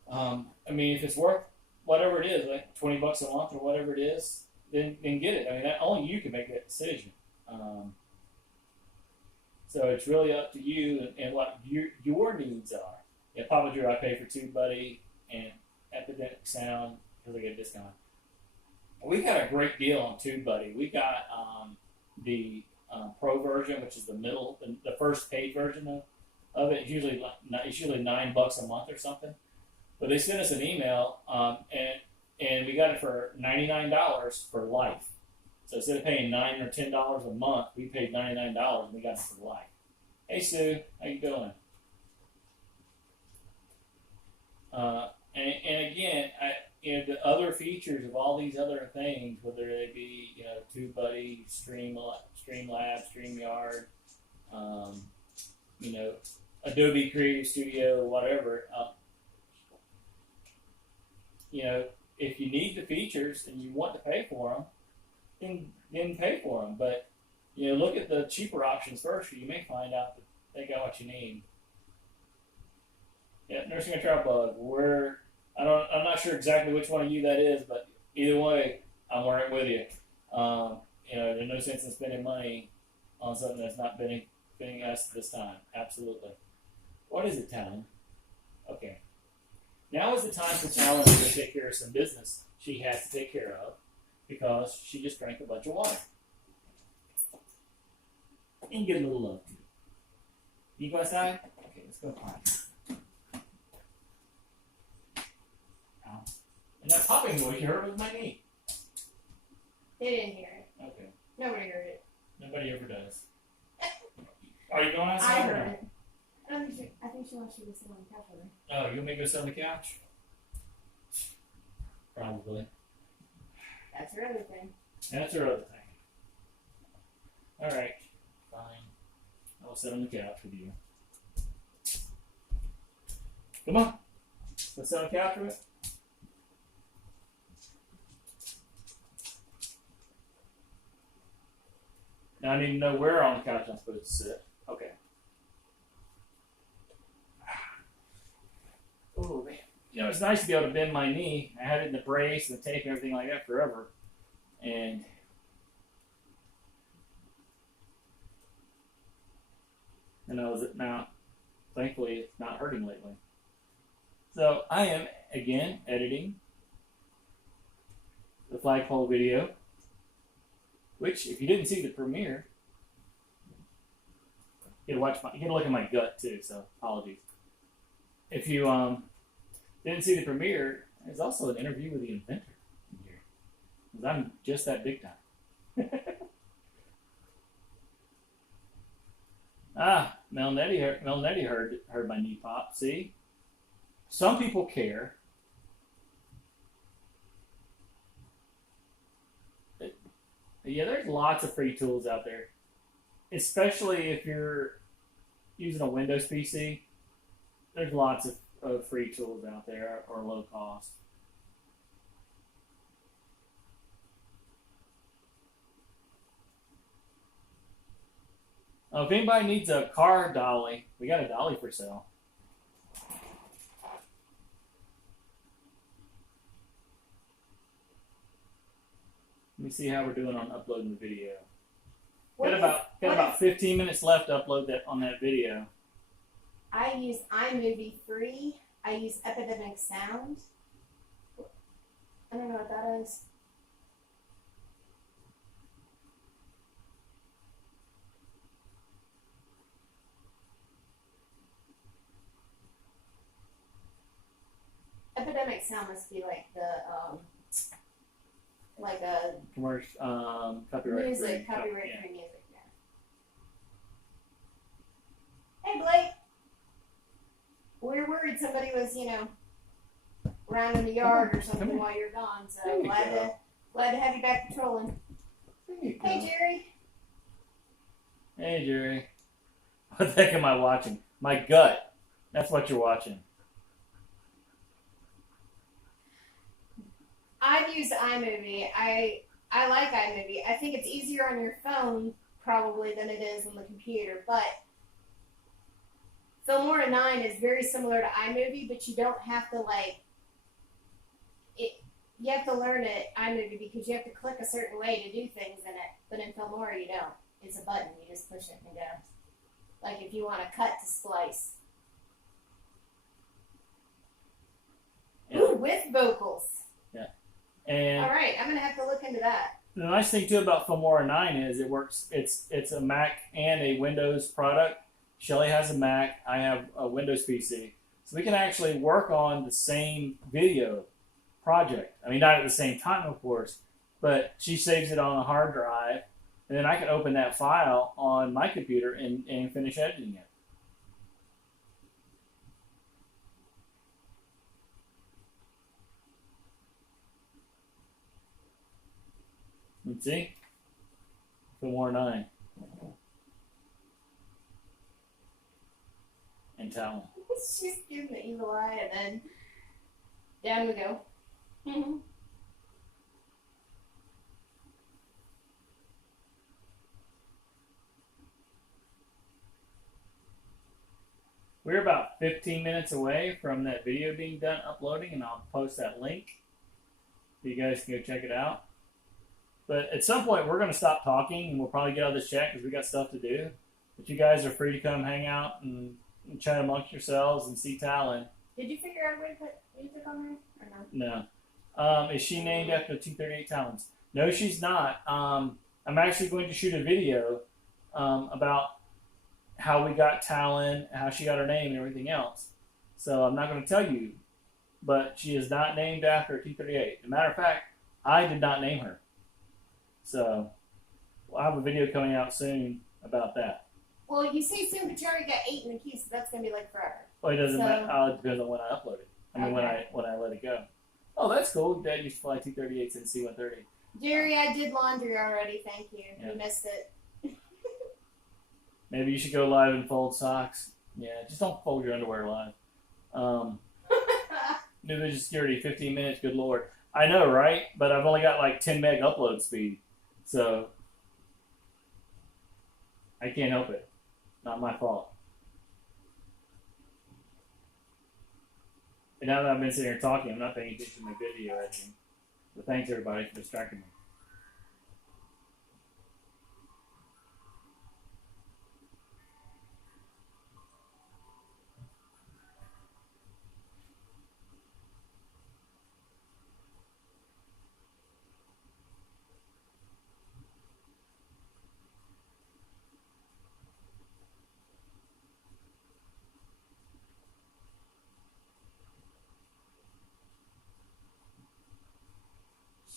If it's worth whatever it is, like $20 a month or whatever it is, then get it. Only you can make that decision. So it's really up to you and what your needs are. Yeah, Papa Drew, I pay for TubeBuddy and Epidemic Sound because I get a discount. We got a great deal on TubeBuddy. We got the Pro version, which is the first paid version of it. It's usually $9 a month or something. But they sent us an email, and we got it for $99 for life. So instead of paying $9 or $10 a month, we paid $99 and we got it for life. Hey Sue, how you doing? And again, the other features of all these other things, whether they be TubeBuddy, Streamlabs, StreamYard, Adobe Creative Studio, whatever. If you need the features and you want to pay for them, then pay for them. But look at the cheaper options first, or you may find out that they got what you need. Yeah, Nursing a Travel Bug. I'm not sure exactly which one of you that is, but either way, I'm right with you. There's no sense in spending money on something that's not benefiting us this time. Absolutely. What is it, Talon? Okay. Now is the time for Talon to take care of some business she has to take care of because she just drank a bunch of water. And get a little love too. You go outside? Okay, let's go potty. And that popping noise you heard was my knee. They didn't hear it. Okay. Nobody heard it. Nobody ever does. Are you going I outside? heard it. I think she wants you to sit on the couch with her. Oh, you want me to go sit on the couch? Probably. That's her other thing. That's her other thing. Alright. Fine. I'll sit on the couch with you. Come on. Let's sit on the couch with it. Now I need to know where on the couch I'm supposed to sit. Okay. Oh man. It's nice to be able to bend my knee. I had it in the brace and the tape and everything like that forever. And now, thankfully, it's not hurting lately. So I am, again, editing the flagpole video, which, if you didn't see the premiere, you gotta look at my gut too, so apologies. If you didn't see the premiere, there's also an interview with the inventor in here. Because I'm just that big time. Mel Nettie heard my knee pop. See? Some people care. Yeah, there's lots of free tools out there. Especially if you're using a Windows PC. There's lots of free tools out there or low cost. If anybody needs a car dolly, we got a dolly for sale. Let me see how we're doing on uploading the video. Got about 15 minutes left to upload that on that video. I use iMovie free. I use Epidemic Sound. I don't know what that is. Epidemic Sound must be like the like a Commercial, copyright music, free. copyright Yeah. free music. Yeah. Hey Blake, we were worried somebody was around in the yard or something while you're gone. So There you glad to have you back patrolling. There you go. Hey Jerry. Hey, Jerry. What the heck am I watching? My gut. That's what you're watching. I've used iMovie. I I like iMovie. I think it's easier on your phone probably than it is on the computer, but Filmora 9 is very similar to iMovie, but you don't have to like it. You have to learn it iMovie because you have to click a certain way to do things in it. But in Filmora, you don't. It's a button. You just push it and go. Like if you want to cut to splice. Yeah. Ooh, with vocals. Yeah. And all right, I'm gonna have to look into that. the nice thing too about Filmora 9 is it works. It's a Mac and a Windows product. Shelly has a Mac. I have a Windows PC, so we can actually work on the same video project. I mean, not at the same time, of course, but she saves it on a hard drive, and then I can open that file on my computer and finish editing it. Let's see. Filmora 9. And Talon. She's giving the evil eye, and then down we go. We're about 15 minutes away from that video being done uploading, and I'll post that link so you guys can go check it out. But at some point, we're going to stop talking, and we'll probably get out of this chat because we got stuff to do. But you guys are free to come hang out and chat amongst yourselves and see Talon. Did you figure out a way to put music on there or no? No. Is she named after 238 Talons? No, she's not. I'm actually going to shoot a video about how we got Talon, how she got her name, and everything else. So I'm not going to tell you, but she is not named after 238. As a matter of fact, I did not name her. So we'll have a video coming out soon about that. Well, you say soon, but you already got 8 in the queue, so that's gonna be like forever. Well, it doesn't So- matter. It depends on when I upload it. I mean, Okay. when I let it go. Oh, that's cool. Dad used to fly 238s and C-130. Jerry, I did laundry already. Thank you. Yeah. You missed it. Maybe you should go live and fold socks. Yeah, just don't fold your underwear live. New Vision Security, 15 minutes. Good lord. I know, right? But I've only got like 10 meg upload speed, so I can't help it. Not my fault. And now that I've been sitting here talking, I'm not paying attention to my video editing. But thanks everybody for distracting me.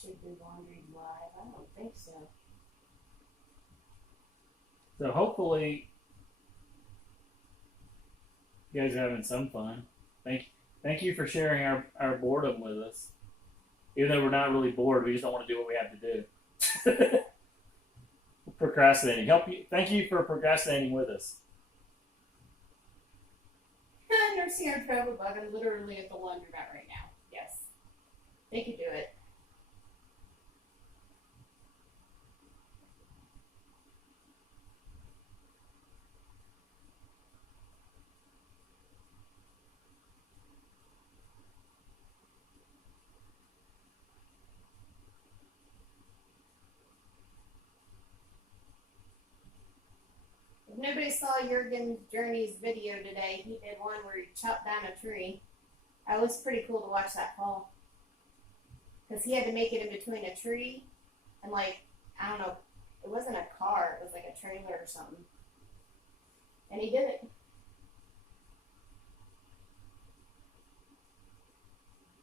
Should do laundry live. I don't think so. So hopefully you guys are having some fun. Thank you for sharing our boredom with us. Even though we're not really bored, we just don't want to do what we have to do. Procrastinating. Thank you for procrastinating with us. Nursing our travel bug. I'm literally at the laundromat right now. Yes. They could do it. If nobody saw Jurgen's Journey's video today, he did one where he chopped down a tree. It was pretty cool to watch that fall. Because he had to make it in between a tree and, like, I don't know, it wasn't a car, it was like a trailer or something. And he did it.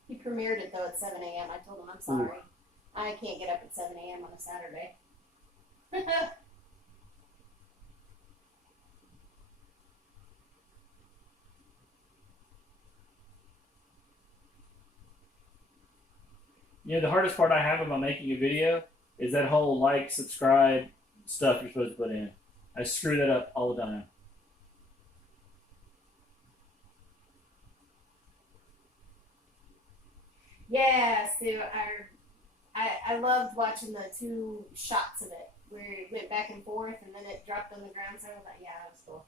He premiered it, though, at 7 a.m. I told him, I'm sorry. I can't get up at 7 a.m. on a Saturday. You know, the hardest part I have about making a video is that whole like, subscribe stuff you're supposed to put in. I screw that up all the time. Yeah, so I loved watching the two shots of it where it went back and forth and then it dropped on the ground. So I was like, yeah, that was cool.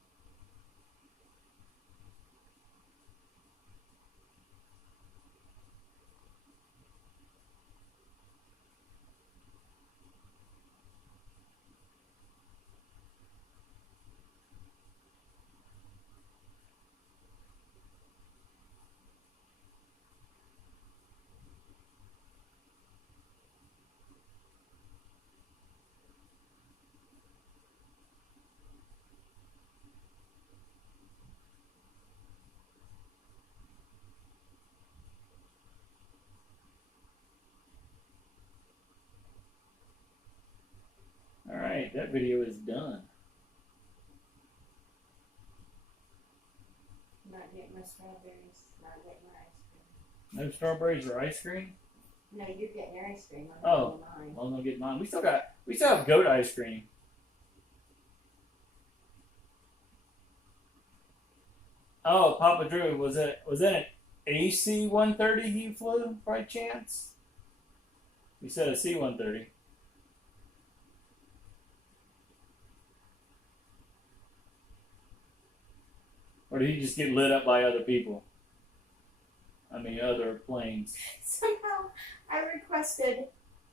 All right, that video is done. Not getting my strawberries. Not getting my ice cream. No strawberries or ice cream? No, you're getting your ice cream. I'm Oh. getting mine. Well, I'm gonna get mine. We still have goat ice cream. Oh, Papa Drew, was that an AC-130 he flew by chance? You said a C-130. Or did he just get lit up by other people? I mean, other planes. Somehow, I requested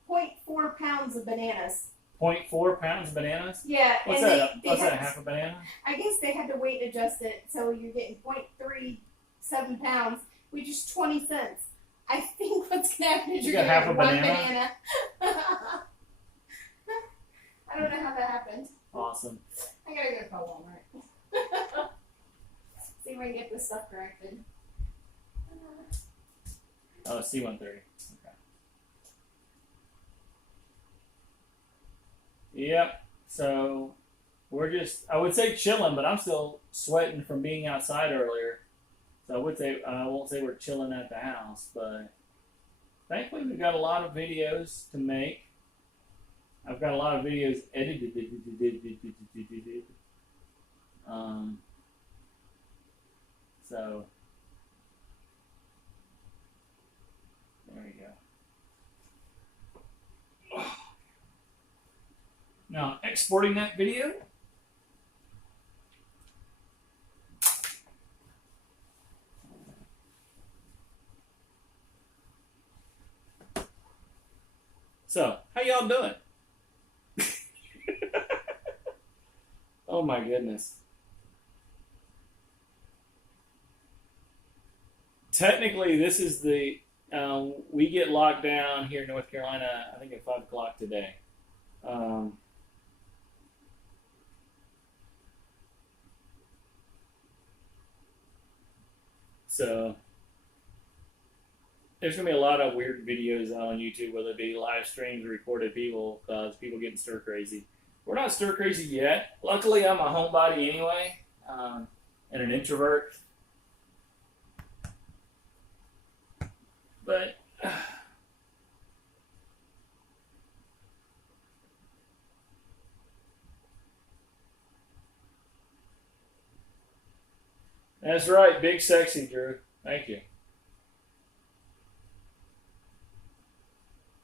0.4 pounds of bananas. 0.4 pounds of bananas? Yeah, What's and that? they What's had, that? Half a banana? I guess they had to weight adjust it, so you're getting 0.37 pounds, which is 20 cents. I think what's gonna happen is You you're got gonna half get a one banana? banana. I don't know how that happened. Awesome. I gotta go call Walmart. See if I can get this stuff corrected. Oh, C-130. Okay. Yep. So we're just, I would say chilling, but I'm still sweating from being outside earlier. So I won't say we're chilling at the house, but thankfully we've got a lot of videos to make. I've got a lot of videos edited. So there we go. Now exporting that video. So, how y'all doing? Oh my goodness. Technically, this is the we get locked down here in North Carolina. I think at 5 o'clock today. So there's gonna be a lot of weird videos on YouTube, whether it be live streams or recorded people, because people getting stir crazy. We're not stir crazy yet. Luckily, I'm a homebody anyway, and an introvert. But that's right, big sexy Drew. Thank you.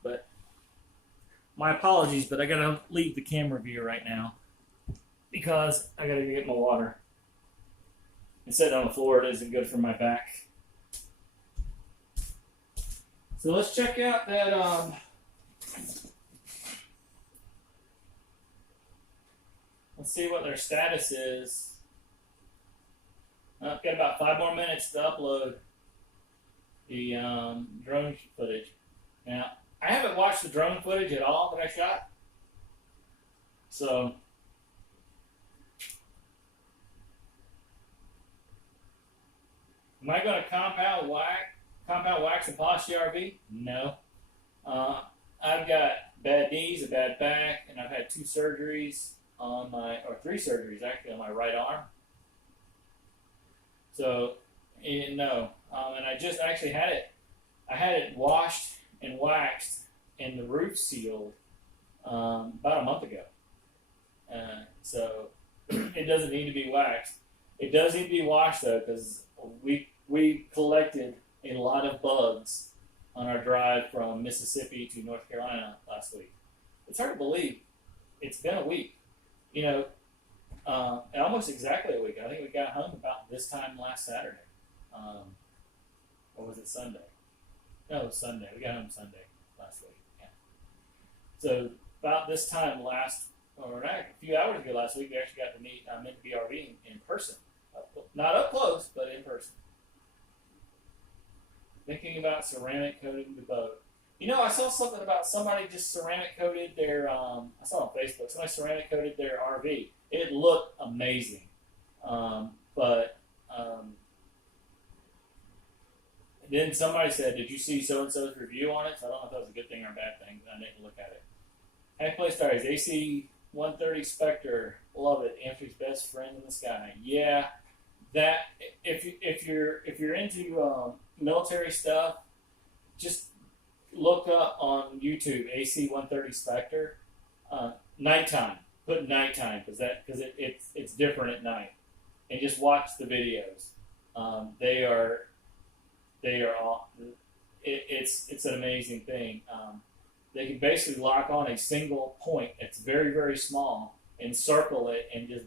But my apologies, but I gotta leave the camera view right now because I gotta get my water. And sitting on the floor, it isn't good for my back. So let's check out that. Let's see what their status is. I've got about 5 more minutes to upload the drone footage. Now, I haven't watched the drone footage at all that I shot. So, am I going to compound wax and polish the RV? No. I've got bad knees, a bad back, and I've had 2 surgeries on or 3 surgeries actually on my right arm. So, no. And I just actually had it washed and waxed and the roof sealed about a month ago. So it doesn't need to be waxed. It does need to be washed though, because we collected a lot of bugs on our drive from Mississippi to North Carolina last week. It's hard to believe it's been a week. You know, almost exactly a week. I think we got home about this time last Saturday. Or was it Sunday? No, it was Sunday. We got home Sunday last week. Yeah. So about this time a few hours ago last week, we actually got to meet Mint BRV in person. Not up close, but in person. Thinking about ceramic coating the boat. You know, I saw something about somebody just ceramic coated their, I saw on Facebook, somebody ceramic coated their RV. It looked amazing. But then somebody said, did you see so-and-so's review on it? So I don't know if that was a good thing or a bad thing, but I didn't look at it. Hack Play Stories, AC 130 Spectre, love it. Amphib's best friend in the sky. Yeah, that if you're into military stuff, just look up on YouTube AC 130 Spectre. Nighttime, put nighttime because it's different at night, and just watch the videos. They are all. It's an amazing thing. They can basically lock on a single point that's very, very small and circle it and just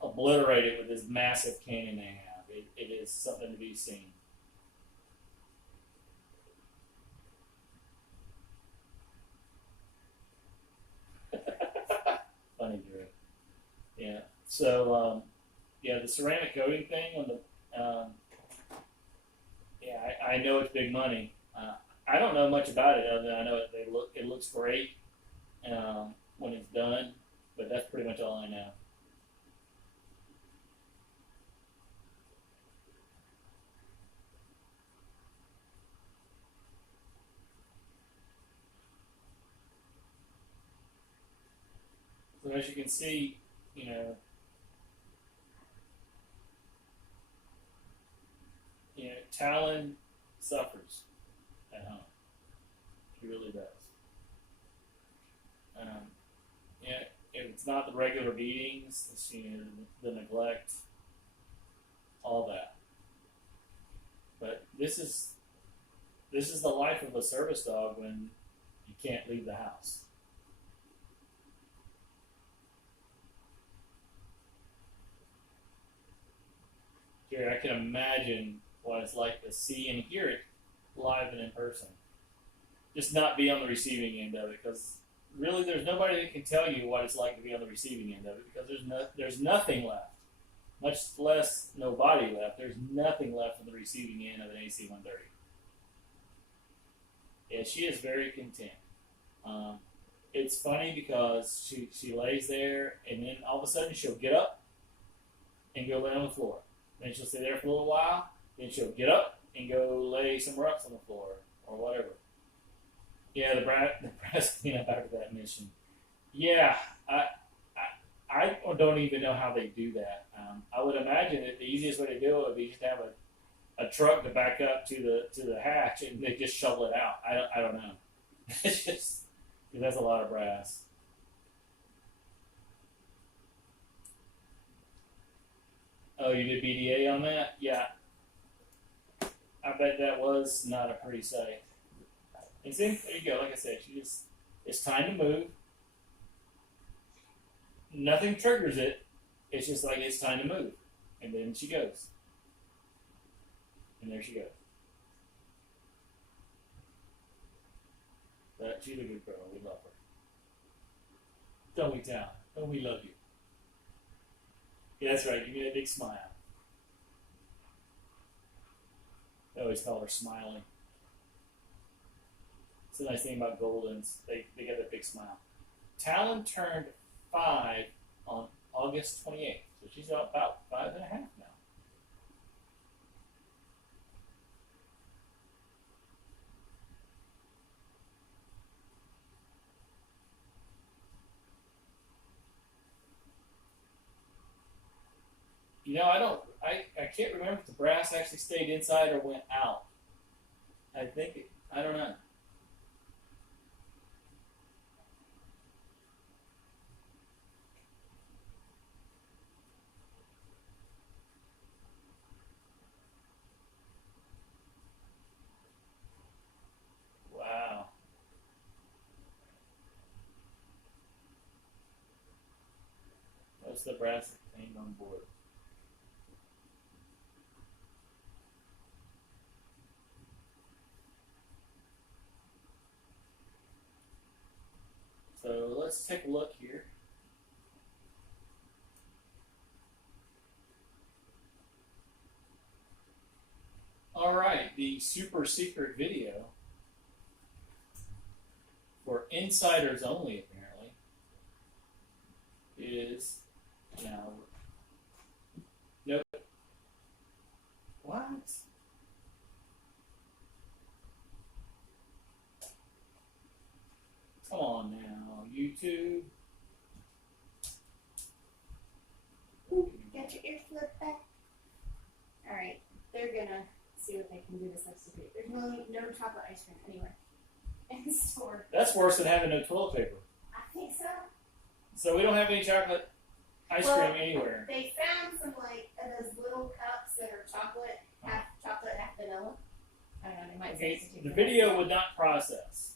obliterate it with this massive cannon they have. It is something to be seen. Funny, Drew. Yeah. So, the ceramic coating thing on the. I know it's big money. I don't know much about it other than I know it looks great when it's done, but that's pretty much all I know. So as you can see, Talon suffers at home. He really does. It's not the regular beatings, it's, the neglect, all that. But this is the life of a service dog when you can't leave the house. Jerry, I can imagine what it's like to see and hear it live and in person. Just not be on the receiving end of it, because really there's nobody that can tell you what it's like to be on the receiving end of it, because there's nothing left, much less no body left. There's nothing left on the receiving end of an AC 130. Yeah, she is very content. It's funny because she lays there, and then all of a sudden she'll get up and go lay on the floor. Then she'll stay there for a little while. Then she'll get up and go lay somewhere else on the floor or whatever. Yeah, the brass cleanup after that mission. Yeah, I don't even know how they do that. I would imagine that the easiest way to do it would be just to have a truck to back up to the hatch and they just shovel it out. I don't know. It's just that's a lot of brass. Oh, you did BDA on that? Yeah. I bet that was not a pretty sight. And see, there you go. Like I said, it's time to move. Nothing triggers it. It's just like it's time to move. And then she goes. And there she goes. But she's a good girl. We love her. Don't we, Talon? Don't we love you? Yeah, that's right. Give me that big smile. I always call her Smiley. It's a nice thing about Goldens. They got that big smile. Talon turned 5 on August 28th. So she's about 5 and a half now. I can't remember if the brass actually stayed inside or went out. I don't know. What's the brass contained on board? So let's take a look here. All right, the super secret video for insiders only, apparently, is now. Nope. What? Come on now, YouTube. Ooh, got your ear flipped back. Alright, they're gonna see what they can do to substitute. There's no chocolate ice cream anywhere in the store. That's worse than having no toilet paper. I think so. So we don't have any chocolate ice cream anywhere. They found some like those little cups that are chocolate, half chocolate, half vanilla. I don't know, they might Okay, substitute the for video that. would not process.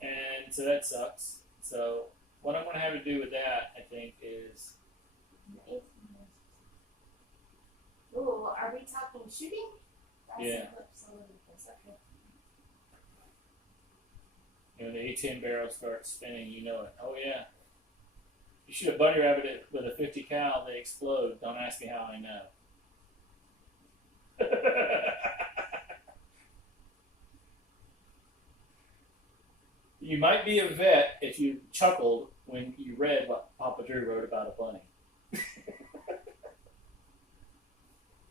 And so that sucks. So what I'm going to have to do with that, I think, is... Ooh, are we talking shooting? Yeah. Okay. You know, the A10 barrel starts spinning, you know it. Oh, yeah. You shoot a bunny rabbit with a 50 cal, they explode. Don't ask me how I know. You might be a vet if you chuckled when you read what Papa Drew wrote about a bunny.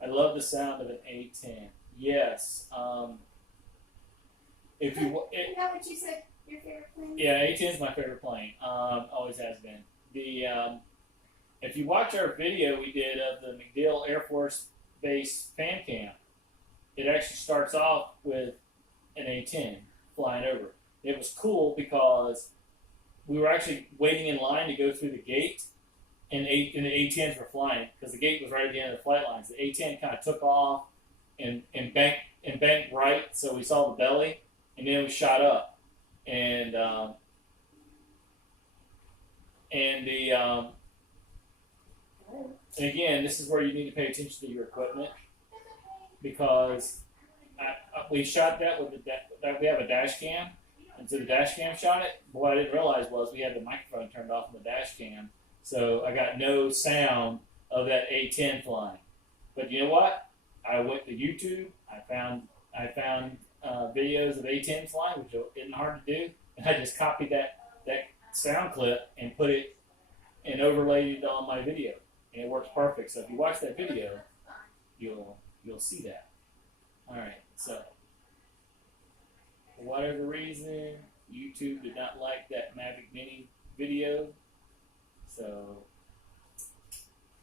I love the sound of an A10. Yes. If you Isn't that what you said? Your favorite plane? Yeah, A10 is my favorite plane. Always has been. If you watch our video we did of the MacDill Air Force Base fan camp, it actually starts off with an A10 flying over. It was cool because we were actually waiting in line to go through the gate, and the A10s were flying because the gate was right at the end of the flight lines. The A10 kind of took off and banked right, so we saw the belly, and then we shot up, and again, this is where you need to pay attention to your equipment because we shot that with we have a dash cam. And so the dash cam shot it. What I didn't realize was we had the microphone turned off on the dash cam, so I got no sound of that A10 flying. But you know what? I went to YouTube. I found videos of A10 flying, which isn't hard to do, and I just copied that sound clip and put it and overlaid it on my video, and it works perfect. So if you watch that video, you'll see that. All right, so. For whatever reason, YouTube did not like that Mavic Mini video, so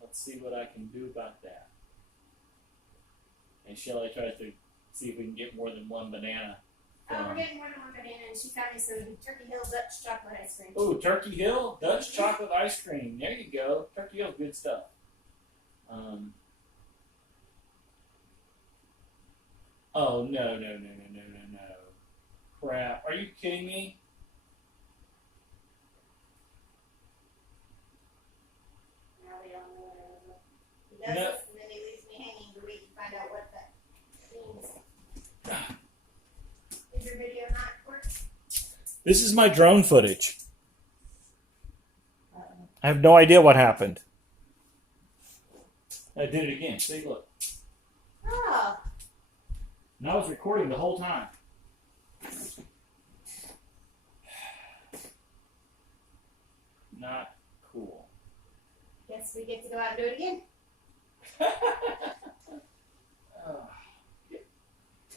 let's see what I can do about that. And Shelly tries to see if we can get more than one banana. We're getting more than one banana, and she found me some Turkey Hill Dutch chocolate ice cream. Oh, Turkey Hill Dutch chocolate ice cream. There you go. Turkey Hill's good stuff. Oh no. Crap. Are you kidding me? Now we all know what he does this, and then he leaves me hanging to read to find out what that means. Is your video not working? This is my drone footage. I have no idea what happened. I did it again. See, look. Oh. And I was recording the whole time. Not cool. Guess we get to go out and do it again.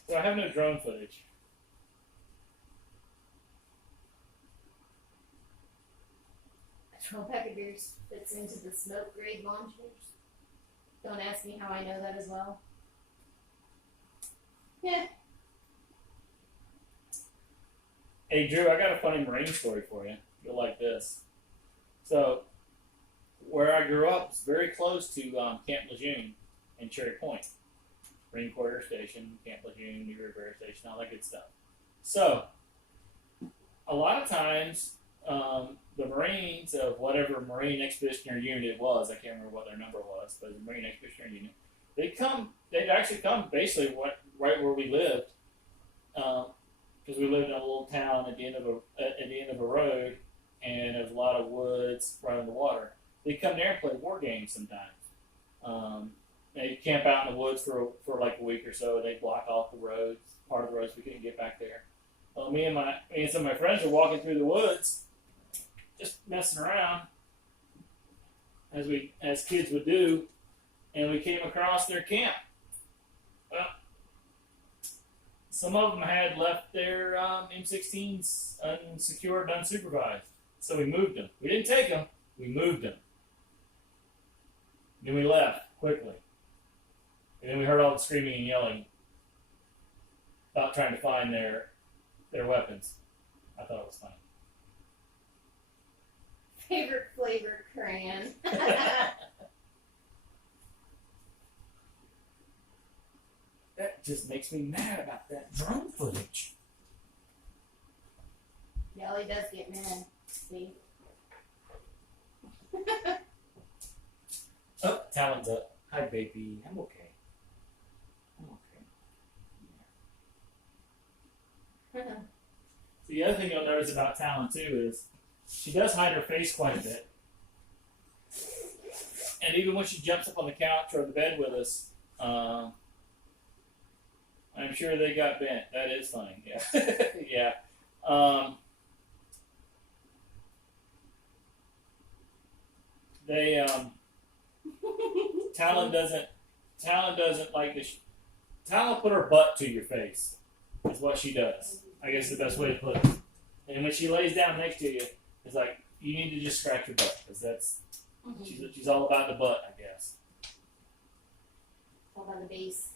So I have no drone footage. 12-pack of beers fits into the smoke grade lawn chairs. Don't ask me how I know that as well. Yeah. Hey Drew, I got a funny Marine story for you. You'll like this. So, where I grew up is very close to Camp Lejeune and Cherry Point. Marine Corps Air Station, Camp Lejeune, New River Air Station, all that good stuff. So, a lot of times, the Marines of whatever Marine Expeditionary Unit it was, I can't remember what their number was, but the Marine Expeditionary Unit, they'd actually come basically right where we lived, because we lived in a little town at the end of a road, and there was a lot of woods right on the water. They'd come there and play war games sometimes. They'd camp out in the woods for like a week or so. They'd block off the roads, part of the roads we couldn't get back there. Well, me and some of my friends were walking through the woods, just messing around, as kids would do, and we came across their camp. Well, some of them had left their M16s unsecured, unsupervised, so we moved them. We didn't take them; we moved them. Then we left quickly, and then we heard all the screaming and yelling about trying to find their weapons. I thought it was funny. Favorite flavored crayon. That just makes me mad about that drone footage. Yelly does get mad. See? Oh, Talon's up. Hi, baby. I'm okay. The other thing you'll notice about Talon too is she does hide her face quite a bit, and even when she jumps up on the couch or the bed with us, I'm sure they got bent. That is funny. Yeah, yeah. They Talon doesn't like this. Talon put her butt to your face. Is what she does. I guess the best way to put it. And when she lays down next to you, it's like you need to just scratch your butt because that's she's all about the butt, I guess. All about the base.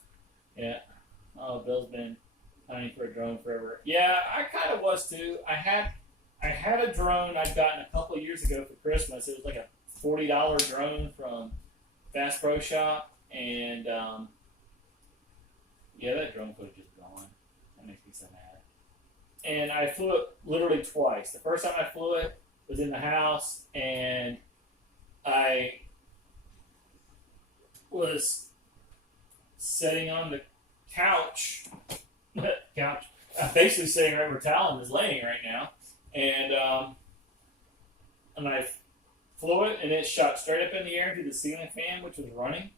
Yeah. Oh, Bill's been hunting for a drone forever. Yeah, I kind of was too. I had a drone I'd gotten a couple of years ago for Christmas. It was like a $40 drone from Bass Pro Shop, and yeah, that drone footage is gone. That makes me so mad. And I flew it literally twice. The first time I flew it was in the house, and I was sitting on the couch. I'm basically sitting right where Talon is laying right now, and I flew it, and it shot straight up in the air through the ceiling fan, which was running,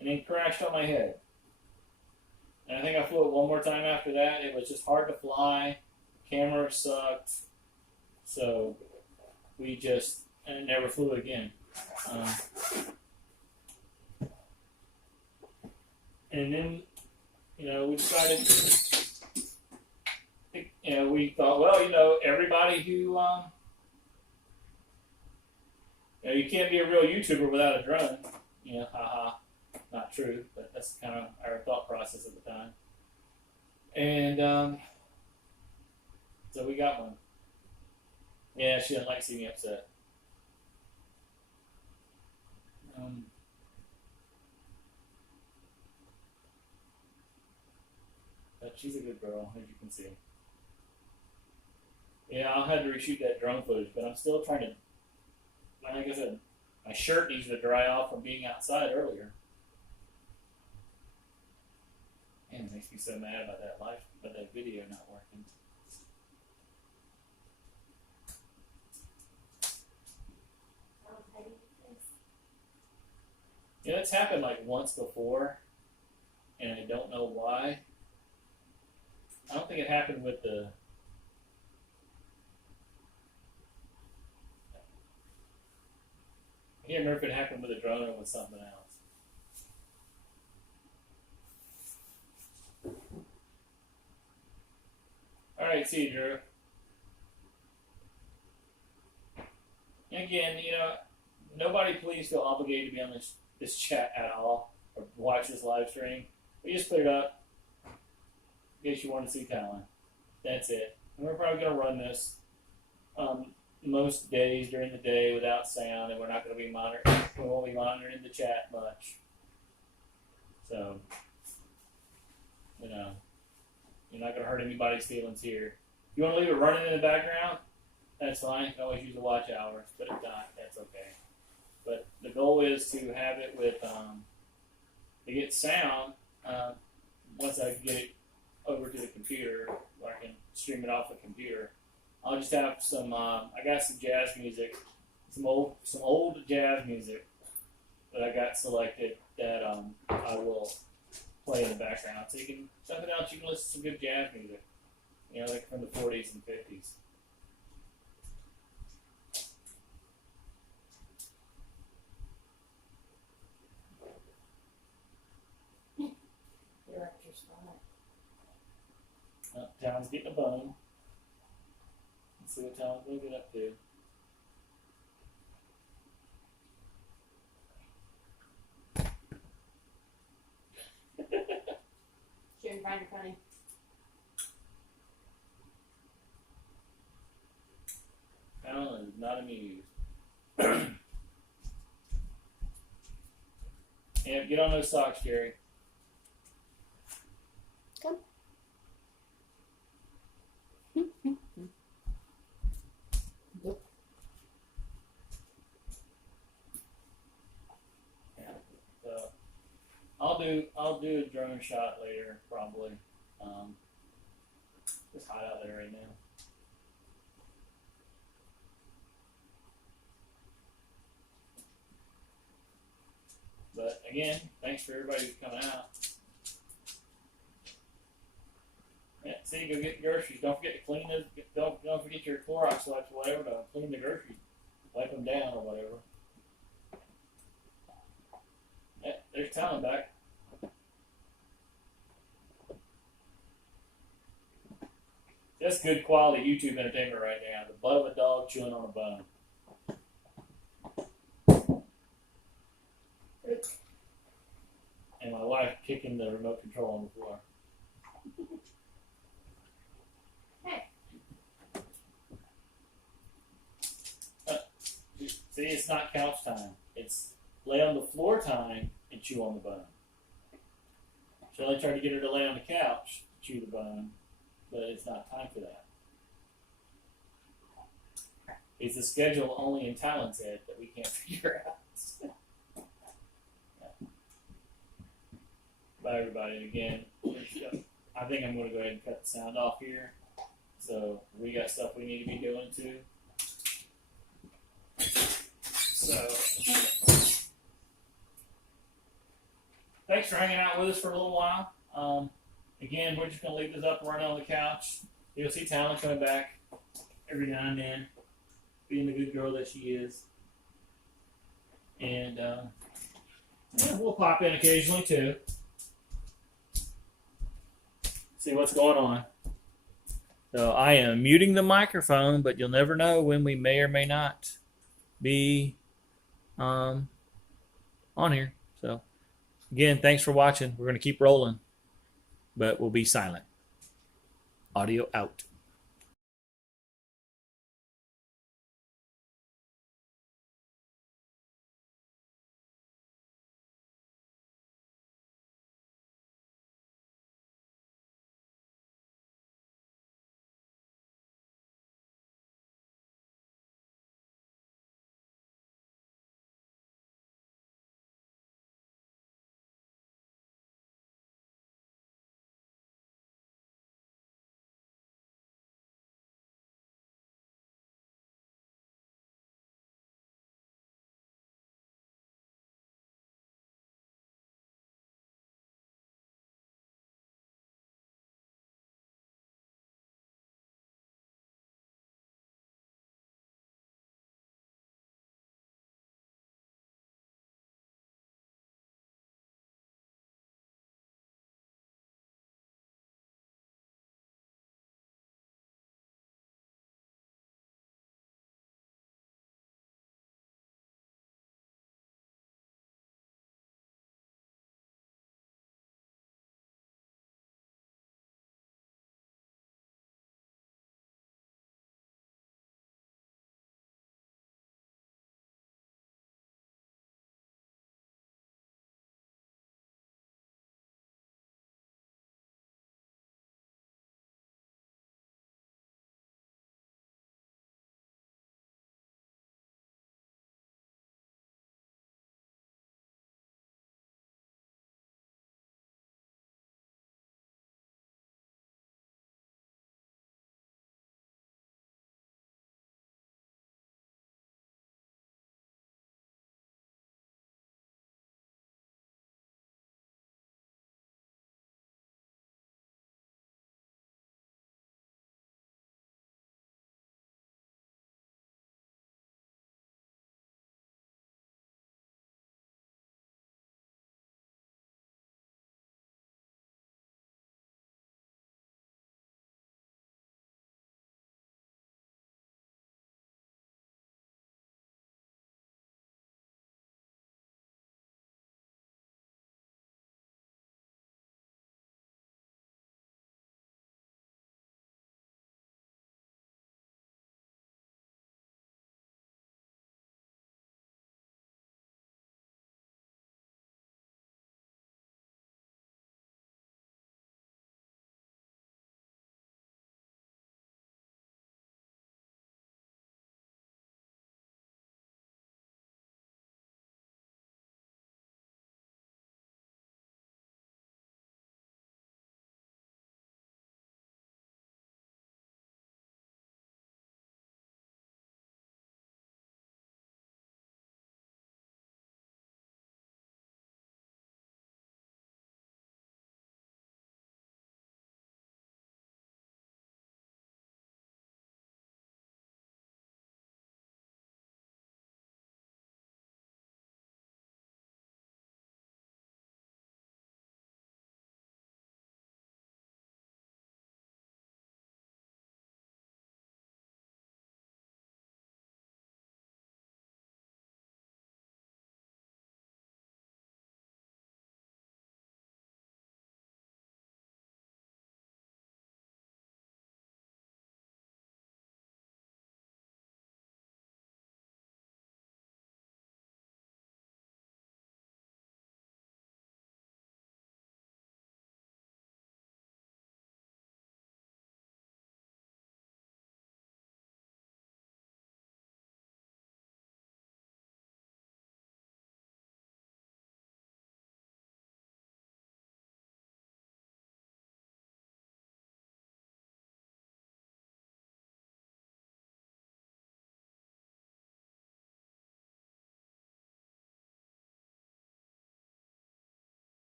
and then crashed on my head. And I think I flew it one more time after that. It was just hard to fly. Camera sucked. So we just never flew it again. And then, we decided, we thought, well, everybody who, you can't be a real YouTuber without a drone. Haha. Not true, but that's kind of our thought process at the time. And so we got one. Yeah, she doesn't like seeing me upset. But she's a good girl, as you can see. Yeah, I'll have to reshoot that drone footage, but I'm still trying to, like I said, my shirt needs to dry off from being outside earlier. And it makes me so mad about that video not working. Yeah, it's happened like once before, and I don't know why. I don't think it happened with the. I can't remember if it happened with a drone or with something else. All right, see you, Drew. And again, nobody please feel obligated to be on this chat at all or watch this live stream. We just put it up in case you want to see Talon. That's it. And we're probably going to run this most days during the day without sound, and we're not going to be monitoring. We won't be monitoring the chat much. So, you're not going to hurt anybody's feelings here. You want to leave it running in the background? that's fine. You can always use a watch hour, but if not, that's okay. But the goal is to have it with to get sound. Once I get it over to the computer, where I can stream it off the computer, I'll just have some. I got some jazz music, some old jazz music that I got selected that I will play in the background. So you can something else. You can listen to some good jazz music, like from the 40s and 50s. You're at your spot. Talon's getting a bone. Let's see what Talon's going to get up to. Shouldn't find it funny. Talon is not amused. Yeah, get on those socks, Jerry. Come. Yeah. So I'll do a drone shot later, probably. It's hot out there right now. But again, thanks for everybody who's coming out. Yeah, see, go get groceries. Don't forget to clean those. Don't forget your Clorox wipes or whatever to clean the groceries. Wipe them down or whatever. Yeah, there's Talon back. That's good quality YouTube entertainment right now. The butt of a dog chewing on a bone. And my wife kicking the remote control on the floor. Hey. See, it's not couch time. It's lay on the floor time and chew on the bone. Shelly tried to get her to lay on the couch to chew the bone, but it's not time for that. It's a schedule only in Talon's head that we can't figure out. Bye, everybody. And again, I think I'm going to go ahead and cut the sound off here. So we got stuff we need to be doing too. So thanks for hanging out with us for a little while. Again, we're just going to leave this up and run on the couch. You'll see Talon coming back every now and then, being the good girl that she is. And we'll pop in occasionally too. See what's going on. So I am muting the microphone, but you'll never know when we may or may not be on here. So again, thanks for watching. We're going to keep rolling, but we'll be silent. Audio out.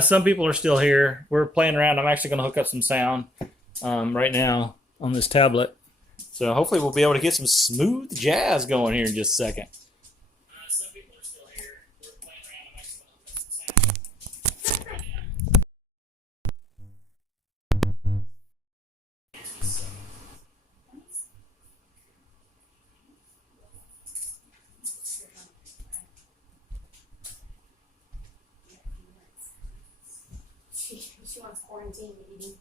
Some people are still here. We're playing around. I'm actually going to hook up some sound right now on this tablet. So hopefully we'll be able to get some smooth jazz going here in just a second. Some people are still here. We're playing around. I'm actually going to hook up some sound right now. She wants quarantine eating.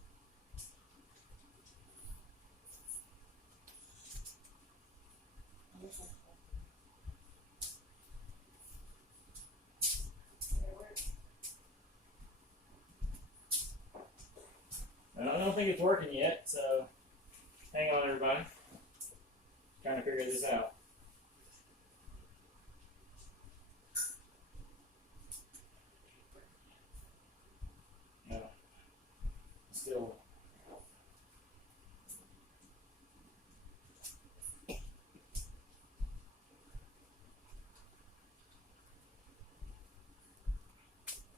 I don't think it's working yet, so hang on, everybody. Trying to figure this out. No, still. Do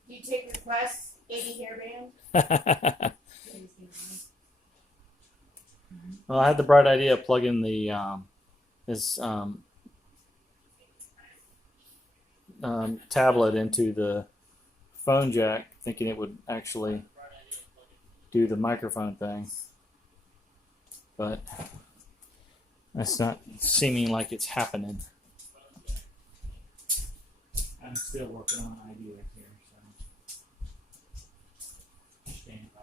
you take requests, 80 hairband? Well, I had the bright idea of plugging the this tablet into the phone jack, thinking it would actually do the microphone thing, but that's not seeming like it's happening. I'm still working on ideas here, so stand by.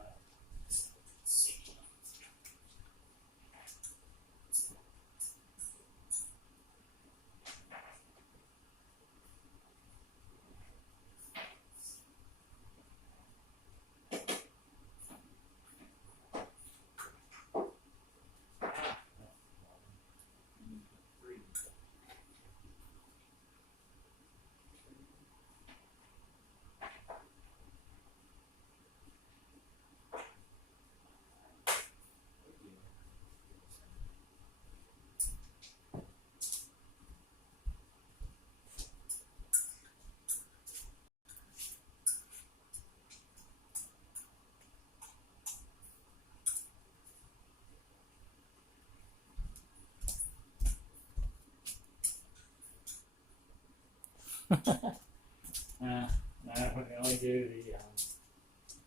I can only do the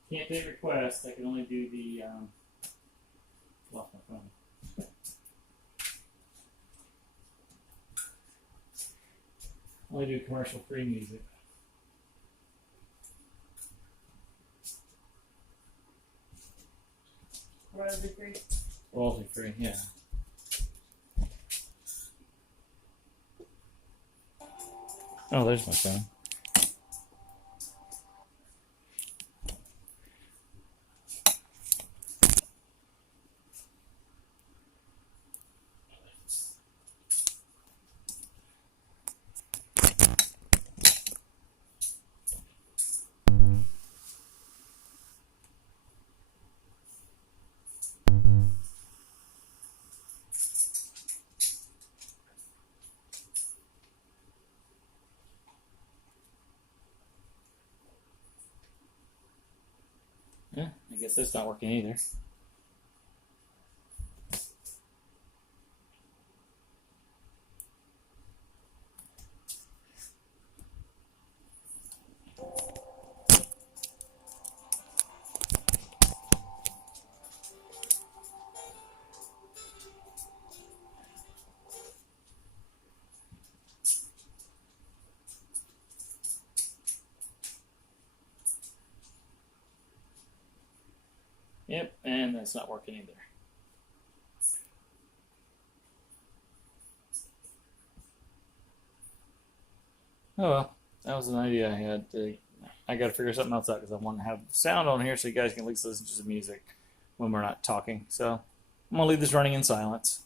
can't take requests. I can only do the lost my phone. Only do commercial free music. Royalty free. Royalty free, yeah. Oh, there's my phone. Yeah, I guess that's not working either. Yep, and that's not working either. Oh well, that was an idea I had. I got to figure something else out because I want to have sound on here so you guys can at least listen to some music when we're not talking. So I'm gonna leave this running in silence.